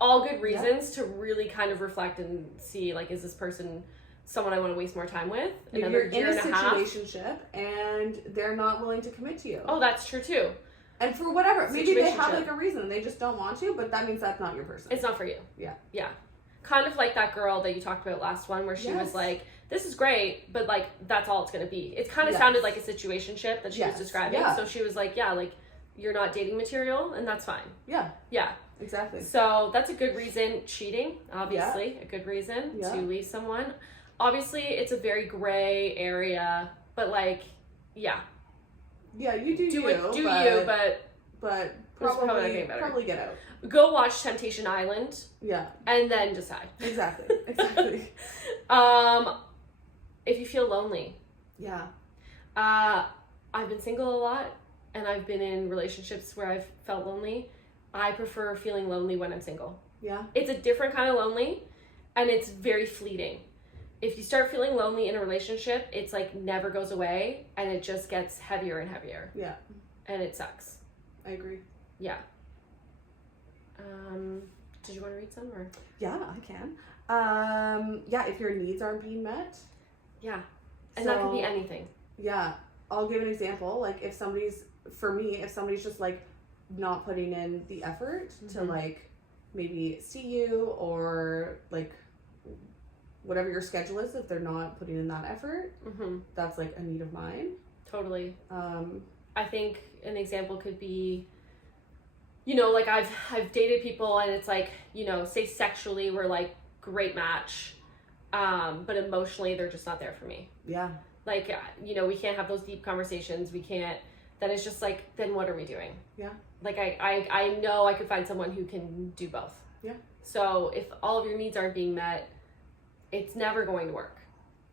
All good reasons to really kind of reflect and see, is this person someone I want to waste more time with? Maybe you're in a situationship and they're not willing to commit to you. Oh, that's true too. And for whatever, maybe they have a reason and they just don't want to, but that means that's not your person. It's not for you. Yeah. Yeah. kind of like that girl that you talked about last one, where she was like, this is great, but like that's all it's gonna be. It kind of sounded like a situationship that she was describing. So she was like, yeah, like you're not dating material, and that's fine. Yeah, exactly. So that's a good reason. Cheating, obviously, a good reason to leave someone. Obviously, it's a very gray area, but like, you do, but probably get out. Go watch Temptation Island. And then decide. Exactly. If you feel lonely. I've been single a lot, and I've been in relationships where I've felt lonely. I prefer feeling lonely when I'm single. It's a different kind of lonely, and it's very fleeting. If you start feeling lonely in a relationship, it's like never goes away, and it just gets heavier and heavier. And it sucks. I agree. Did you want to read some, or? Yeah, I can. If your needs aren't being met. And that could be anything. I'll give an example. Like if somebody's just like not putting in the effort to like maybe see you, or like whatever your schedule is, if they're not putting in that effort, that's like a need of mine. Totally. I think an example could be, you know, like I've dated people, and it's like, you know, say sexually we're like great match, but emotionally they're just not there for me. Like, you know, we can't have those deep conversations. We can't. Then it's just like, then what are we doing? Like I know I could find someone who can do both. So if all of your needs aren't being met, it's never going to work.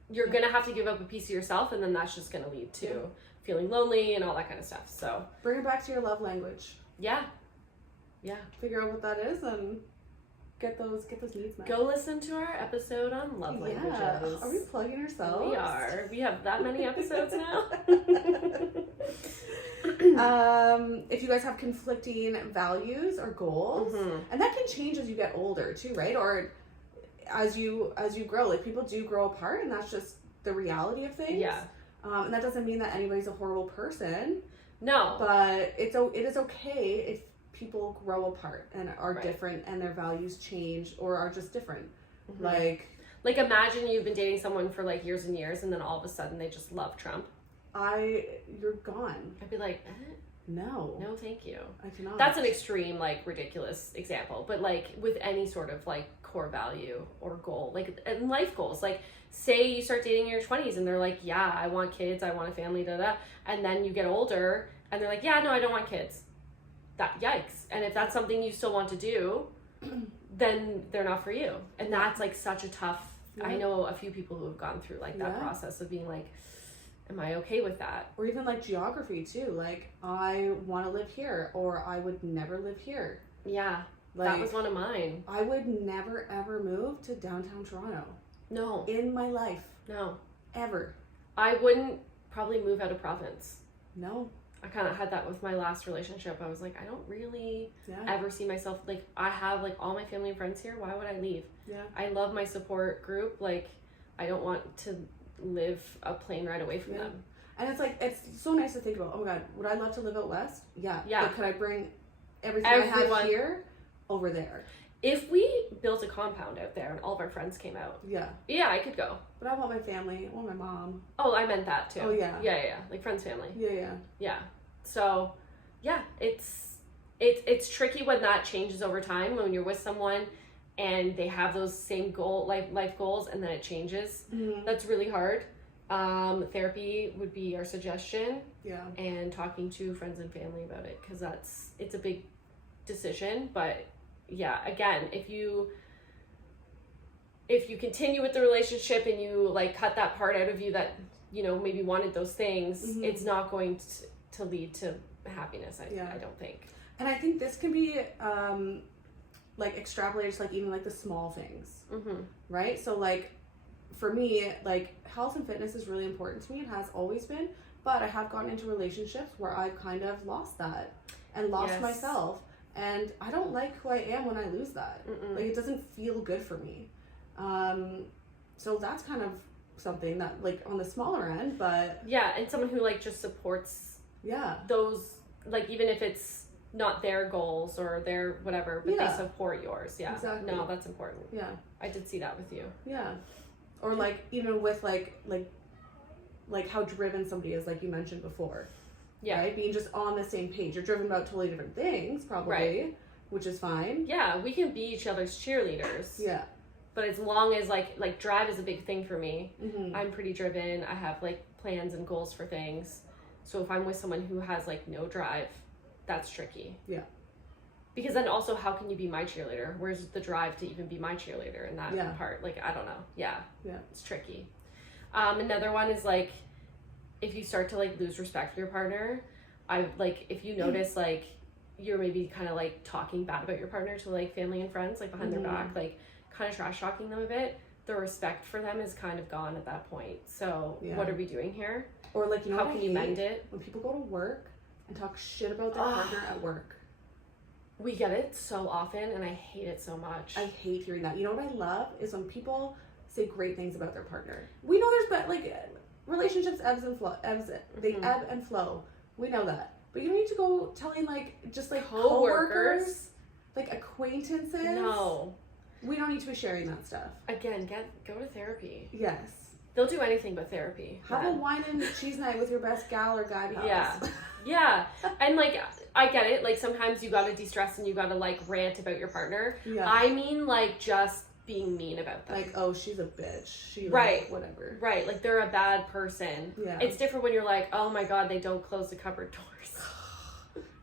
You're gonna have to give up a piece of yourself, and then that's just gonna lead to feeling lonely and all that kind of stuff. So bring it back to your love language. Figure out what that is and get those needs met. Go listen to our episode on love languages. Are we plugging ourselves? We are. We have that many episodes now. If you guys have conflicting values or goals, and that can change as you get older too, right? Or as you grow, like people do grow apart, and that's just the reality of things. And that doesn't mean that anybody's a horrible person. No. But it is okay if people grow apart and are different, and their values change or are just different. Like imagine you've been dating someone for like years and years, and then all of a sudden they just love Trump. You're gone. I'd be like, no, thank you. I cannot. That's an extreme, like ridiculous example, but like with any sort of like core value or goal, like and life goals, like say you start dating in your 20s and they're like, yeah, I want kids, I want a family, and then you get older and they're like, yeah, no, I don't want kids. That yikes. And if that's something you still want to do, then they're not for you. And that's like such a tough, I know a few people who have gone through like that process of being like, am I okay with that? Or even like geography too. Like I want to live here, or I would never live here. Like, that was one of mine. I would never ever move to downtown Toronto. No. In my life. No. Ever. I wouldn't probably move out of province. No. I kind of had that with my last relationship. I was like, I don't really ever see myself, like, I have like all my family and friends here. Why would I leave? I love my support group. Like, I don't want to live a plane ride away from them. And it's like, it's so nice to think about, oh my God, would I love to live out west? Yeah. But could I bring everything I have here over there? If we built a compound out there and all of our friends came out. Yeah, I could go. But I want my family. I want my mom. Oh, I meant that too. Oh, yeah. Yeah. Like friends, family. Yeah. So, yeah, it's tricky when that changes over time, when you're with someone and they have those same life goals, and then it changes. That's really hard. Therapy would be our suggestion. And talking to friends and family about it, because it's a big decision. But yeah, again, if you continue with the relationship and you like cut that part out of you that, you know, maybe wanted those things, it's not going to lead to happiness. I don't think. And I think this can be like extrapolated to like even like the small things, right? So like for me, like health and fitness is really important to me. It has always been, but I have gotten into relationships where I've kind of lost that and lost myself. And I don't like who I am when I lose that. Like, it doesn't feel good for me. So that's kind of something that, like, on the smaller end, but... Yeah, and someone who, like, just supports... those, like, even if it's not their goals or their whatever, but they support yours. Yeah. Exactly. No, that's important. Yeah. I did see that with you. Yeah. Or like even with like how driven somebody is, like you mentioned before. Yeah. Right? Being just on the same page. You're driven about totally different things, probably, right. Which is fine. Yeah, we can be each other's cheerleaders. Yeah. But as long as like drive is a big thing for me. Mm-hmm. I'm pretty driven. I have like plans and goals for things. So if I'm with someone who has like no drive, that's tricky. Yeah. Because then also, how can you be my cheerleader? Where's the drive to even be my cheerleader in that part? Like, I don't know. Yeah. Yeah. It's tricky. Another one is like, if you start to like lose respect for your partner, if you notice like you're maybe kind of like talking bad about your partner to like family and friends, like behind their back, like kind of trash talking them a bit, the respect for them is kind of gone at that point. So what are we doing here? Or like, you know, how can you mend it? When people go to work and talk shit about their partner at work. We get it so often, and I hate it so much. I hate hearing that. You know what I love is when people say great things about their partner. We know there's relationships ebbs and flow. They ebb and flow. We know that. But you don't need to go telling just coworkers, like acquaintances. No. We don't need to be sharing that stuff. Again, go to therapy. Yes. They'll do anything but therapy. Have a wine and cheese night with your best gal or guy pals. Yeah. Yeah. And like, I get it. Like sometimes you gotta de-stress and you gotta like rant about your partner. Yeah. I mean like just being mean about them. Like, oh, she's a bitch. She right. Whatever. Right. Like they're a bad person. Yeah. It's different when you're like, oh my God, they don't close the cupboard doors.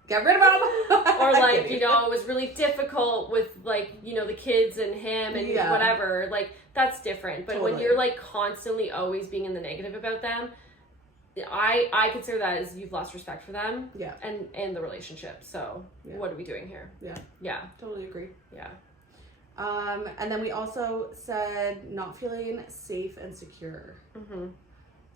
Get rid of them. Or like, you know, it was really difficult with like, you know, the kids and him and whatever. Like that's different. But when you're like constantly always being in the negative about them, I consider that as you've lost respect for them. Yeah. And the relationship. So what are we doing here? Yeah. Yeah. Totally agree. Yeah. And then we also said not feeling safe and secure. Mm-hmm.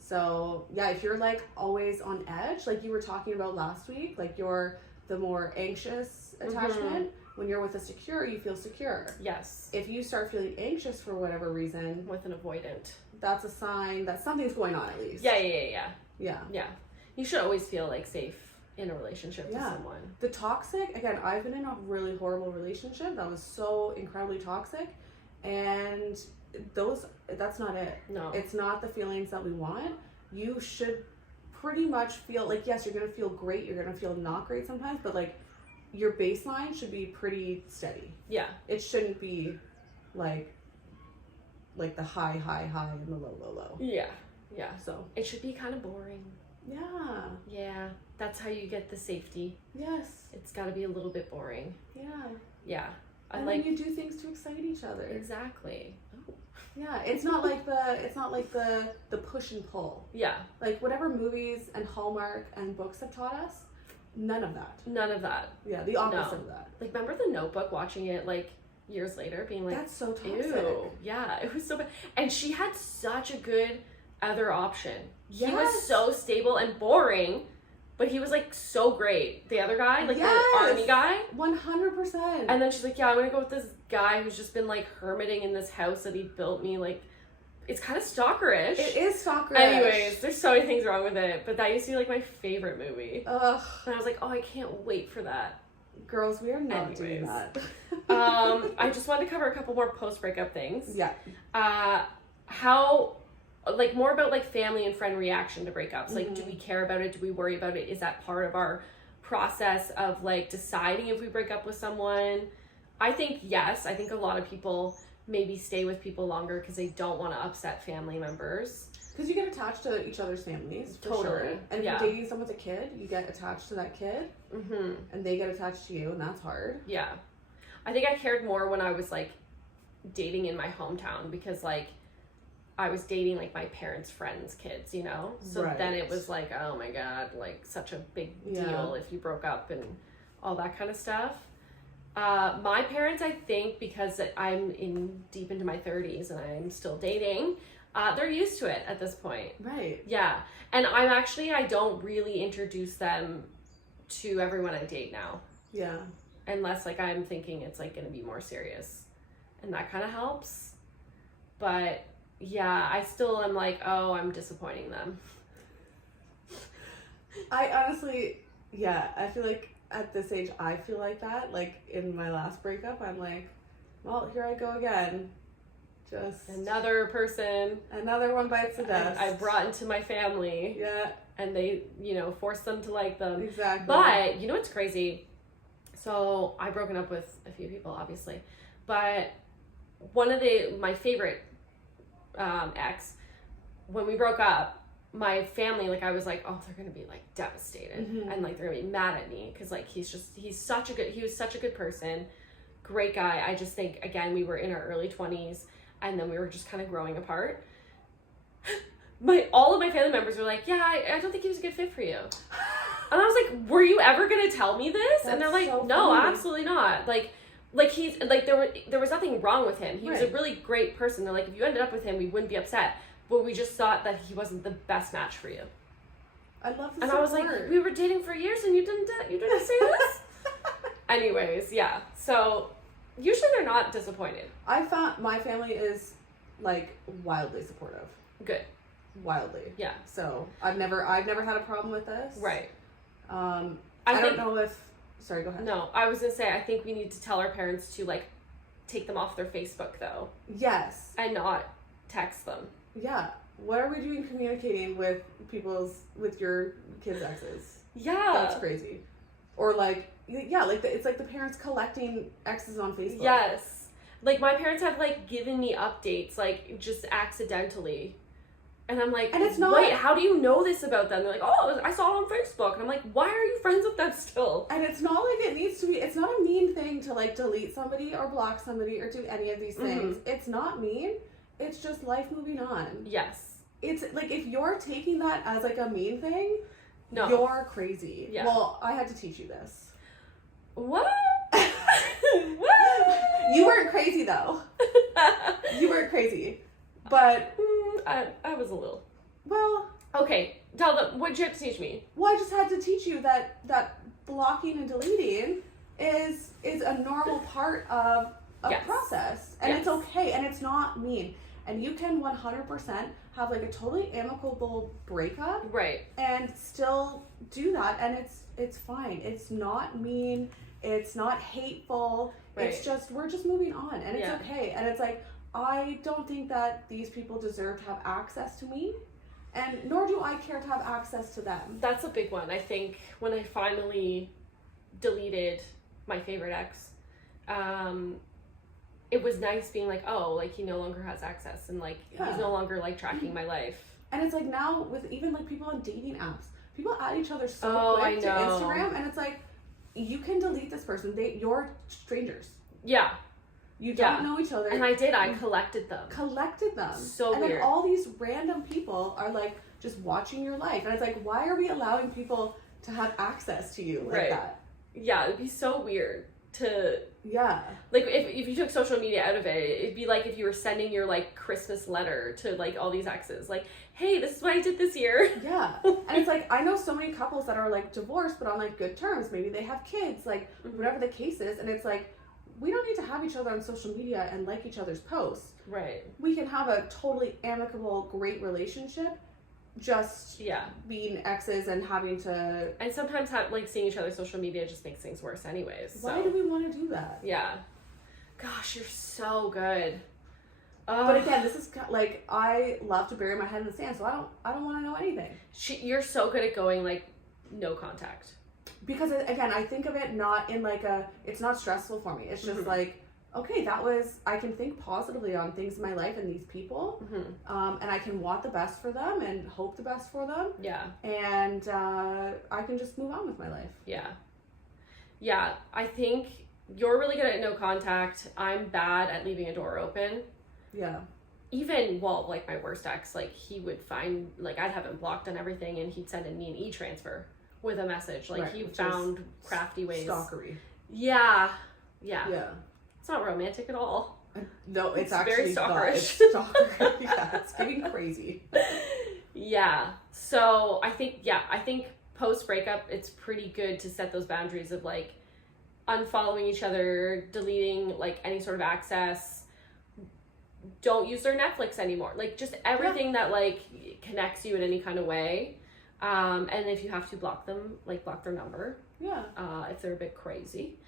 So yeah, if you're like always on edge, like you were talking about last week, like you're the more anxious attachment. When you're with a secure, you feel secure. Yes. If you start feeling anxious for whatever reason, with an avoidant, that's a sign that something's going on at least. Yeah. You should always feel like safe in a relationship with someone. The toxic, again, I've been in a really horrible relationship that was so incredibly toxic, and that's not it. No. It's not the feelings that we want. You should pretty much feel like, yes, you're going to feel great, you're going to feel not great sometimes, but like your baseline should be pretty steady. Yeah. It shouldn't be like the high and the low. Yeah. Yeah. So it should be kind of boring. Yeah. Yeah. That's how you get the safety. Yes. It's got to be a little bit boring. Yeah. Yeah. And then you do things to excite each other. Exactly. Oh. Yeah, it's not like the push and pull. Yeah. Like whatever movies and Hallmark and books have taught us, none of that. None of that. Yeah, the opposite of that. Like remember The Notebook, watching it like years later, being like, that's so toxic. Ew. Yeah, it was so bad. And she had such a good other option. Yes. He was so stable and boring, but he was like so great. The other guy, like the army guy. 100%. And then she's like, yeah, I'm gonna go with this guy who's just been like hermiting in this house that he built me. Like, it's kind of stalkerish. It is stalkerish. Anyways, there's so many things wrong with it, but that used to be like my favorite movie. Ugh. And I was like, oh, I can't wait for that. Girls, we are not doing that. I just wanted to cover a couple more post-breakup things. Yeah. How, like, more about, like, family and friend reaction to breakups. Like, do we care about it? Do we worry about it? Is that part of our process of, like, deciding if we break up with someone? I think, yes. I think a lot of people maybe stay with people longer because they don't want to upset family members. Because you get attached to each other's families, for sure. And if you're dating someone with a kid, you get attached to that kid. Mm-hmm. And they get attached to you, and that's hard. Yeah. I think I cared more when I was, like, dating in my hometown because, like, I was dating, like, my parents' friends' kids, you know? So then it was like, oh, my God, like, such a big deal if you broke up and all that kind of stuff. My parents, I think, because I'm deep into my 30s and I'm still dating, they're used to it at this point. Right. Yeah. And I don't really introduce them to everyone I date now. Yeah. Unless, like, I'm thinking it's, like, going to be more serious. And that kind of helps. But, yeah, I still am like, oh, I'm disappointing them. I honestly, I feel like at this age, I feel like that. Like, in my last breakup, I'm like, well, here I go again. Just another person. Another one bites the dust. I brought into my family. Yeah. And they, forced them to like them. Exactly. But, you know what's crazy? So, I've broken up with a few people, obviously. But one of my favorite ex, when we broke up, my family, like, I was like, oh, they're gonna be like devastated, and like they're gonna be mad at me because like he was such a good person, great guy. I just think, again, we were in our early 20s, and then we were just kind of growing apart. All of my family members were like, yeah, I don't think he was a good fit for you. And I was like, were you ever gonna tell me this? That's and they're like, so no, funny. absolutely not. Like he's like, there was nothing wrong with him. He was a really great person. They're like, if you ended up with him, we wouldn't be upset. But we just thought that he wasn't the best match for you. I love this. And I was like, we were dating for years and you didn't say this? Anyways, yeah. So usually they're not disappointed. I found my family is like wildly supportive. Good. Wildly. Yeah. So I've never had a problem with this. Right. I don't know if. Sorry, go ahead. No, I was gonna say I think we need to tell our parents to like take them off their Facebook though. Yes. And not text them. Yeah. What are we doing communicating with your kids' exes? Yeah. That's crazy. Or like, yeah, like it's like the parents collecting exes on Facebook. Yes. Like my parents have like given me updates like just accidentally. And I'm like, and it's not, wait, how do you know this about them? They're like, oh, I saw it on Facebook. And I'm like, why are you friends with them still? And it's not like it needs to be, it's not a mean thing to like delete somebody or block somebody or do any of these things. It's not mean. It's just life moving on. Yes. It's like, if you're taking that as like a mean thing, no, you're crazy. Yeah. Well, I had to teach you this. What? What? You weren't crazy though. You weren't crazy. But I was a little. Well, okay, tell them, what'd you have to teach me? Well, I just had to teach you that blocking and deleting is a normal part of a process. And it's okay, and it's not mean. And you can 100% have like a totally amicable breakup. Right. And still do that, and it's fine. It's not mean, it's not hateful. Right. It's just, we're just moving on, and it's okay. And it's like, I don't think that these people deserve to have access to me, and nor do I care to have access to them. That's a big one. I think when I finally deleted my favorite ex, it was nice being like, oh, like he no longer has access, and like he's no longer like tracking my life. And it's like now with even like people on dating apps, people add each other so quick to Instagram, and it's like, you can delete this person. You're strangers. Yeah. You don't know each other. And I did. I collected them. So weird. And then all these random people are like just watching your life. And it's like, why are we allowing people to have access to you like that? Yeah, it'd be so weird to... Yeah. Like, if you took social media out of it, it'd be like if you were sending your, like, Christmas letter to, like, all these exes. Like, hey, this is what I did this year. Yeah. And it's like, I know so many couples that are, like, divorced, but on, like, good terms. Maybe they have kids, like, whatever the case is. And it's like, we don't need to have each other on social media and like each other's posts. Right. We can have a totally amicable, great relationship, just being exes and having to... And sometimes like seeing each other's social media just makes things worse anyways. Why do we want to do that? Yeah. Gosh, you're so good. But again, this is like, I love to bury my head in the sand, so I don't want to know anything. You're so good at going like no contact. Because again, I think of it not in like it's not stressful for me. It's just like, okay, I can think positively on things in my life and these people. And I can want the best for them and hope the best for them. Yeah. And I can just move on with my life. Yeah. Yeah. I think you're really good at no contact. I'm bad at leaving a door open. Yeah. Even, well, like my worst ex, like he would find, like I'd have him blocked on everything and he'd send me an e-transfer with a message. Like he found crafty ways. Stalkery. Yeah. Yeah. It's not romantic at all. No, it's actually very stalkerish. It's stalkerish. Yeah, it's getting crazy. Yeah. So I think post breakup, it's pretty good to set those boundaries of like unfollowing each other, deleting like any sort of access. Don't use their Netflix anymore. Like just everything that like connects you in any kind of way. And if you have to block them, like block their number. Yeah. If they're a bit crazy.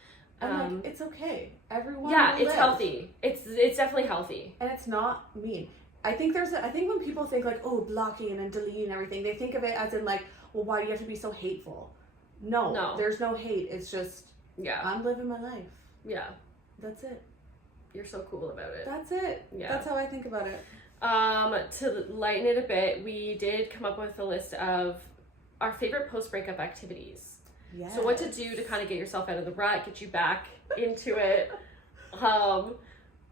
And like, it's okay. Everyone. Yeah, it's healthy. It's definitely healthy. And it's not mean. I think when people think like, oh, blocking and deleting everything, they think of it as in like, well, why do you have to be so hateful? No. There's no hate. It's just, I'm living my life. Yeah. That's it. You're so cool about it. That's it. Yeah. That's how I think about it. To lighten it a bit, we did come up with a list of our favorite post-breakup activities. Yes. So what to do to kind of get yourself out of the rut, get you back into it.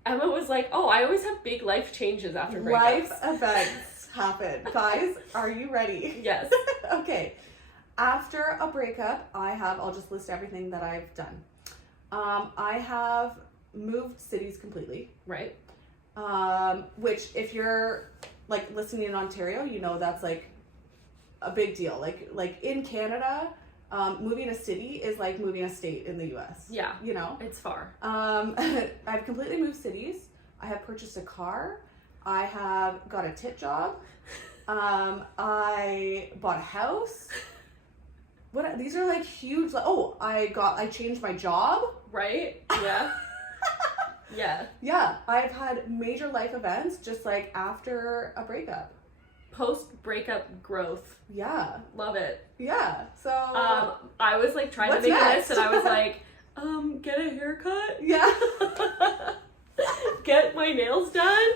Emma was like, oh, I always have big life changes after breakups. Life events happen. Guys, are you ready? Yes. Okay. After a breakup, I'll just list everything that I've done. I have moved cities completely. Right. Which if you're like listening in Ontario, you know that's like a big deal. Like in Canada, moving a city is like moving a state in the US. Yeah. You know? It's far. I've completely moved cities. I have purchased a car. I have got a tit job. I bought a house. These are like huge. I changed my job. Right? Yeah. Yeah. Yeah. I've had major life events just like after a breakup. Post-breakup growth. Yeah. Love it. Yeah. So I was like trying to make a list, and I was like, get a haircut. Yeah. Get my nails done.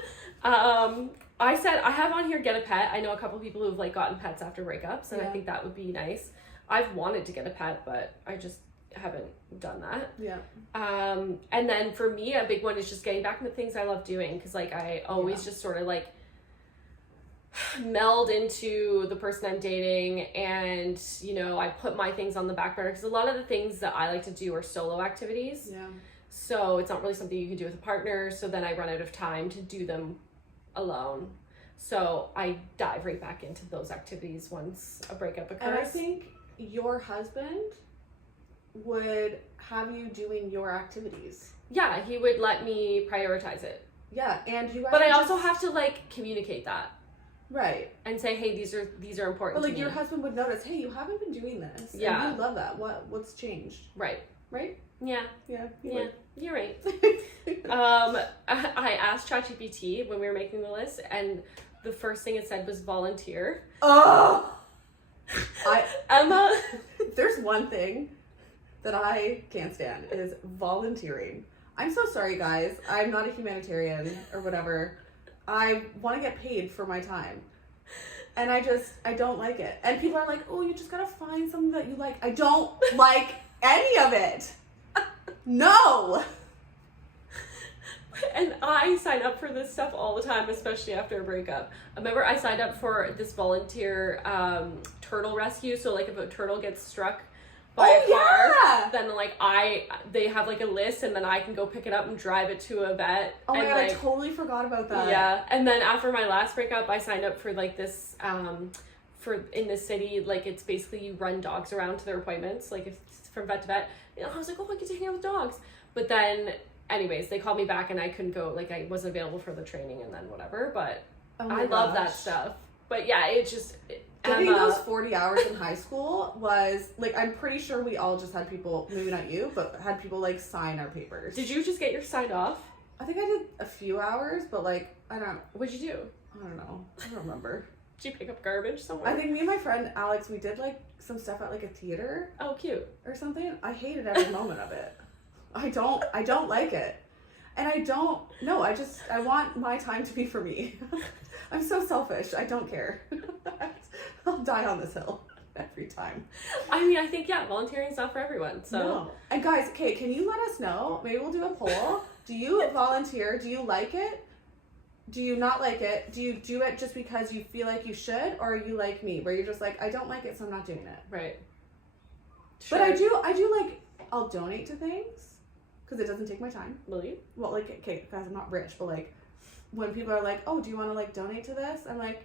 I said I have on here get a pet. I know a couple people who've like gotten pets after breakups, and I think that would be nice. I've wanted to get a pet, but I just haven't done that. Yeah. And then for me, a big one is just getting back into things I love doing, because like I always just sort of like meld into the person I'm dating, and you know, I put my things on the back burner because a lot of the things that I like to do are solo activities. Yeah. So it's not really something you can do with a partner, so then I run out of time to do them alone. So I dive right back into those activities once a breakup occurs. And I think your husband would have you doing your activities. Yeah, he would let me prioritize it. Yeah, and you guys. But I also have to like communicate that. Right. And say, hey, these are important. But like to me. your husband would notice, hey, you haven't been doing this. Yeah. And you love that. What's changed? Right. Right? Yeah. Yeah. Yeah. You're right. I asked ChatGPT when we were making the list, and the first thing it said was volunteer. Oh. Emma. There's one thing that I can't stand is volunteering. I'm so sorry, guys. I'm not a humanitarian or whatever. I want to get paid for my time. And I don't like it. And people are like, oh, you just gotta find something that you like. I don't like any of it. No. And I sign up for this stuff all the time, especially after a breakup. I remember I signed up for this volunteer turtle rescue. So like if a turtle gets struck by a car, then like they have like a list, and then I can go pick it up and drive it to a vet. Oh my God, like, I totally forgot about that. Yeah. And then after my last breakup, I signed up for like this for in the city, like it's basically you run dogs around to their appointments, like if it's from vet to vet. And I was like, oh, I get to hang out with dogs. But then anyways, they called me back and I couldn't go, like I wasn't available for the training, and then whatever, but I love that stuff. But yeah, it just getting those 40 hours in high school was like, I'm pretty sure we all just had people, maybe not you, but had people like sign our papers. Did you just get yours signed off? I think I did a few hours, but like what'd you do? I don't know. I don't remember. Did you pick up garbage somewhere? I think me and my friend Alex, we did like some stuff at like a theater. Oh, cute. Or something. I hated every moment of it. I don't like it. And I want my time to be for me. I'm so selfish. I don't care. I'll die on this hill every time. I mean, I think, volunteering is not for everyone, so. No. And guys, okay, can you let us know? Maybe we'll do a poll. Do you volunteer? Do you like it? Do you not like it? Do you do it just because you feel like you should? Or are you like me, where you're just like, I don't like it, so I'm not doing it? Right. Sure. But I do like, I'll donate to things because it doesn't take my time. Will you? Well, like, okay, guys, I'm not rich, but like, when people are like, oh, do you want to like donate to this? I'm like,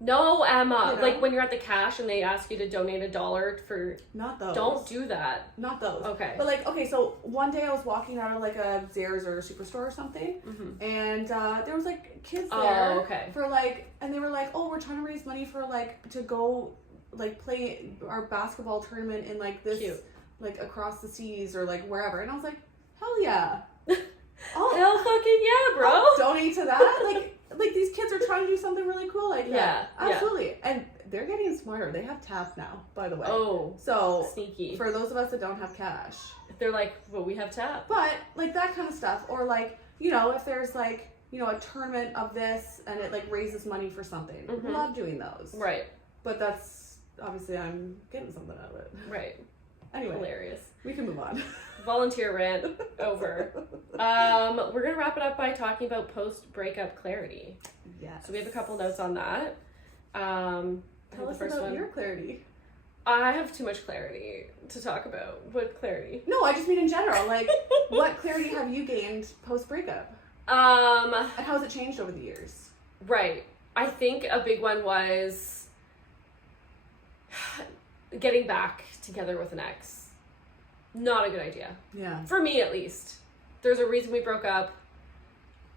no, Emma. You know? Like when you're at the cash and they ask you to donate $1 for. Not those. Don't do that. Not those. Okay. But like, okay, so one day I was walking out of like a Zayre's or a Superstore or something, and there was like kids there for like, and they were like, oh, we're trying to raise money for like to go like play our basketball tournament in like this like across the seas or like wherever. And I was like, hell yeah. Hell fucking yeah, bro. I'll donate to that. Like these kids are trying to do something really cool like that. Yeah. Absolutely. Yeah. And they're getting smarter. They have tap now, by the way. Oh. So sneaky. For those of us that don't have cash. They're like, well, we have tap. But like that kind of stuff. Or like, you know, if there's like, you know, a tournament of this and it like raises money for something. Love doing those. Right. But that's obviously I'm getting something out of it. Right. Anyway. Hilarious. We can move on. Volunteer rant over. We're gonna wrap it up by talking about post-breakup clarity. Yes. So we have a couple notes on that. Tell us about your clarity. I have too much clarity to talk about. What clarity? No, I just mean in general. Like, what clarity have you gained post-breakup? And how has it changed over the years? Right. I think a big one was getting back together with an ex. Not a good idea. Yeah. For me, at least. There's a reason we broke up.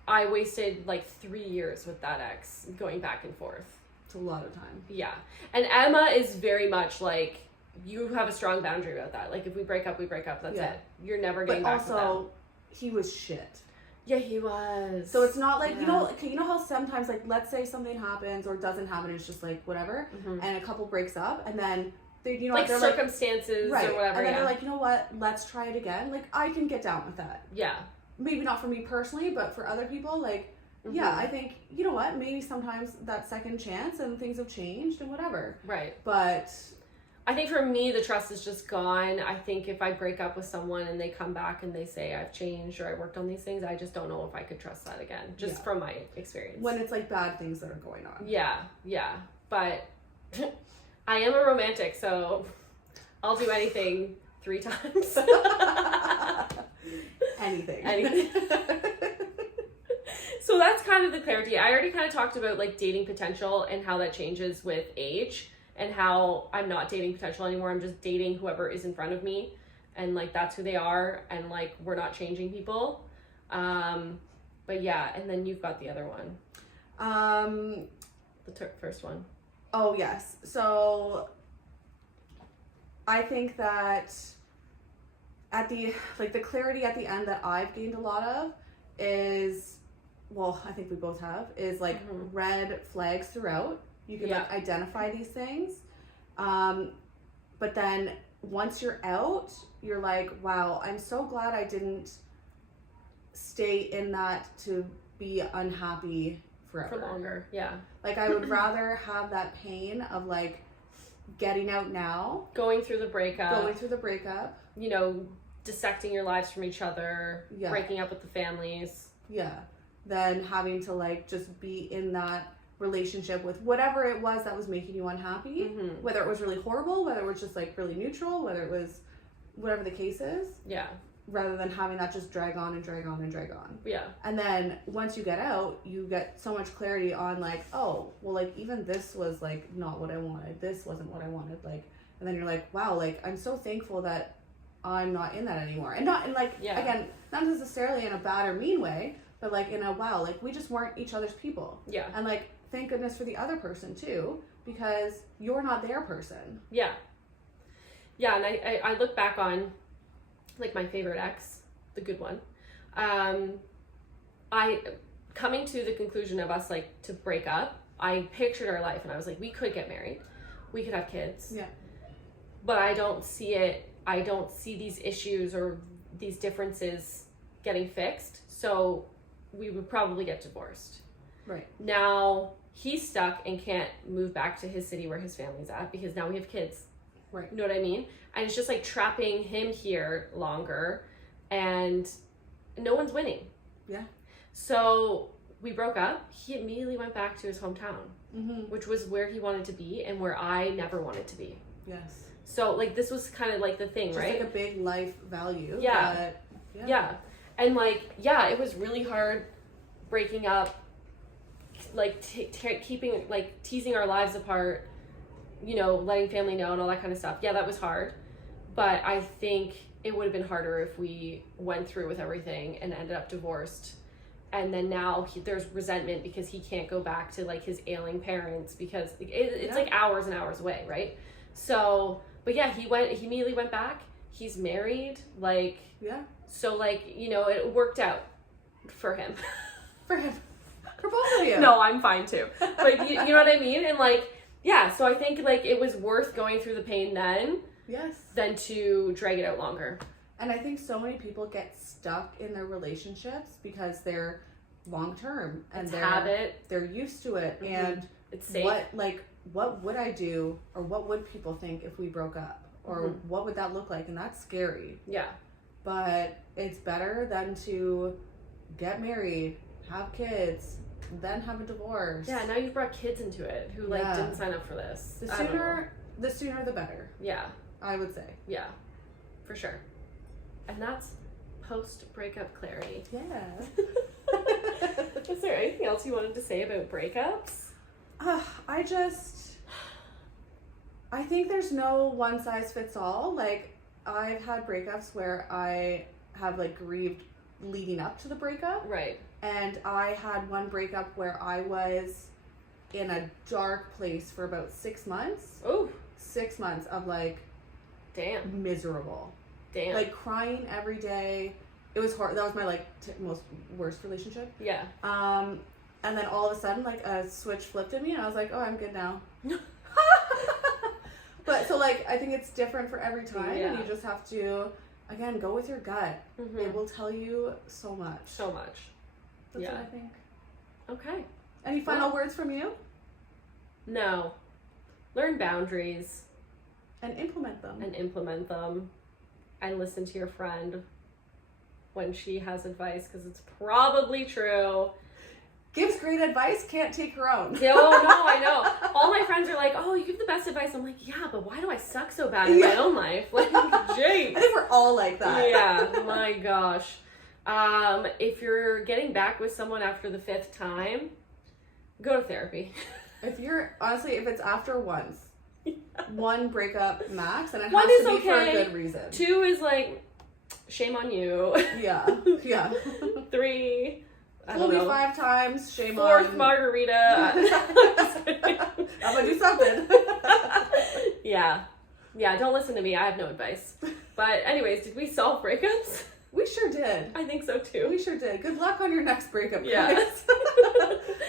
I wasted like 3 years with that ex, going back and forth. It's a lot of time. Yeah. And Emma is very much like, you have a strong boundary about that. Like, if we break up, we break up. That's it. You're never getting back with them. But also, he was shit. Yeah, he was. So it's not like, you know how sometimes, like, let's say something happens or doesn't happen, it's just like, whatever, and a couple breaks up, and then they, you know, like they're circumstances like, or whatever. And then they're like, you know what, let's try it again. Like, I can get down with that. Yeah. Maybe not for me personally, but for other people, like, yeah, I think, you know what, maybe sometimes that second chance and things have changed and whatever. Right. But I think for me, the trust is just gone. I think if I break up with someone and they come back and they say I've changed or I worked on these things, I just don't know if I could trust that again, just from my experience. When it's like bad things that are going on. Yeah, yeah. But I am a romantic, so I'll do anything 3 times. Anything. So that's kind of the clarity. I already kind of talked about like dating potential and how that changes with age. And how I'm not dating potential anymore. I'm just dating whoever is in front of me. And, like, that's who they are. And, like, we're not changing people. But, yeah. And then you've got the other one. The first one. Oh, yes. So, I think that the clarity at the end that I've gained a lot of is, well, I think we both have, is, like, red flags throughout. You can like identify these things. But then once you're out, you're like, wow, I'm so glad I didn't stay in that to be unhappy forever. For longer, yeah. Like I would rather have that pain of like getting out now. Going through the breakup. You know, dissecting your lives from each other. Yeah. Breaking up with the families. Yeah. Than having to like just be in that relationship with whatever it was that was making you unhappy, whether it was really horrible, whether it was just like really neutral, whether it was whatever the case is, rather than having that just drag on and drag on and drag on. And then once you get out, you get so much clarity on like, oh well, like even this was like not what I wanted, this wasn't what I wanted, like, and then you're like, wow, like I'm so thankful that I'm not in that anymore. And not in like again, not necessarily in a bad or mean way, but like in a wow, like we just weren't each other's people. And like thank goodness for the other person too, because you're not their person. Yeah, and I look back on like my favorite ex, the good one. I coming to the conclusion of us like to break up, I pictured our life and I was like, we could get married, we could have kids. But I don't see it. I don't see these issues or these differences getting fixed. So we would probably get divorced. Right. Now he's stuck and can't move back to his city where his family's at because now we have kids. Right. You know what I mean? And it's just like trapping him here longer and no one's winning. Yeah. So we broke up. He immediately went back to his hometown, which was where he wanted to be and where I never wanted to be. Yes. So like this was kind of like the thing, just right? Like a big life value. Yeah. And like, it was really hard breaking up, like keeping, like teasing our lives apart, you know, letting family know and all that kind of stuff. Yeah, that was hard. But I think it would have been harder if we went through with everything and ended up divorced. And then now there's resentment because he can't go back to like his ailing parents because it's like hours and hours away, right? So, but yeah, he immediately went back. he's married, like, yeah. So, like, you know, it worked out for him. For him. For both of you. No, I'm fine too. But you know what I mean? And, like, yeah, so I think, like, it was worth going through the pain then. Yes. Than to drag it out longer. And I think so many people get stuck in their relationships because they're long term and they're used to it. Mm-hmm. And it's safe. What would I do, or what would people think if we broke up, or what would that look like? And that's scary. Yeah. But it's better than to get married, have kids, then have a divorce. Yeah, now you've brought kids into it who didn't sign up for this. The sooner the better. Yeah. I would say. Yeah. For sure. And that's post-breakup clarity. Yeah. Is there anything else you wanted to say about breakups? I think there's no one size fits all. Like, I've had breakups where I have, like, grieved leading up to the breakup. Right. And I had one breakup where I was in a dark place for about 6 months. Oh. 6 months of, like, damn. Miserable. Damn. Like, crying every day. It was hard. That was my, like, most worst relationship. Yeah. And then all of a sudden, like, a switch flipped in me, and I was like, oh, I'm good now. But, so, like, I think it's different for every time, and you just have to, again, go with your gut. Mm-hmm. It will tell you so much. So much. That's what I think. Okay. Any final words from you? No. Learn boundaries. And implement them. And listen to your friend when she has advice, because it's probably true. Gives great advice, can't take her own. No, I know. All my friends are like, oh, you give the best advice. I'm like, yeah, but why do I suck so bad in my own life? Like, Jake. I think we're all like that. Yeah, my gosh. If you're getting back with someone after the 5th time, go to therapy. If it's after once, one breakup max, and it has to be for a good reason. 2 is like, shame on you. Yeah. 3... We'll be 5 times. Shame on. 4th margarita. I'm gonna do something. Yeah. Don't listen to me. I have no advice. But anyways, did we solve breakups? We sure did. I think so too. We sure did. Good luck on your next breakup, guys.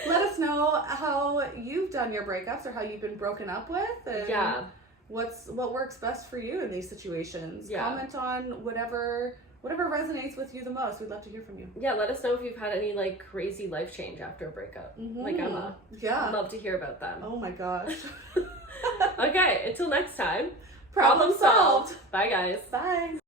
Let us know how you've done your breakups or how you've been broken up with. And what works best for you in these situations. Yeah. Comment on whatever resonates with you the most. We'd love to hear from you. Yeah, let us know if you've had any like crazy life change after a breakup. Mm-hmm. Like Emma. Yeah. I'd love to hear about them. Oh my gosh. Okay, until next time. Problem solved. Bye guys. Bye.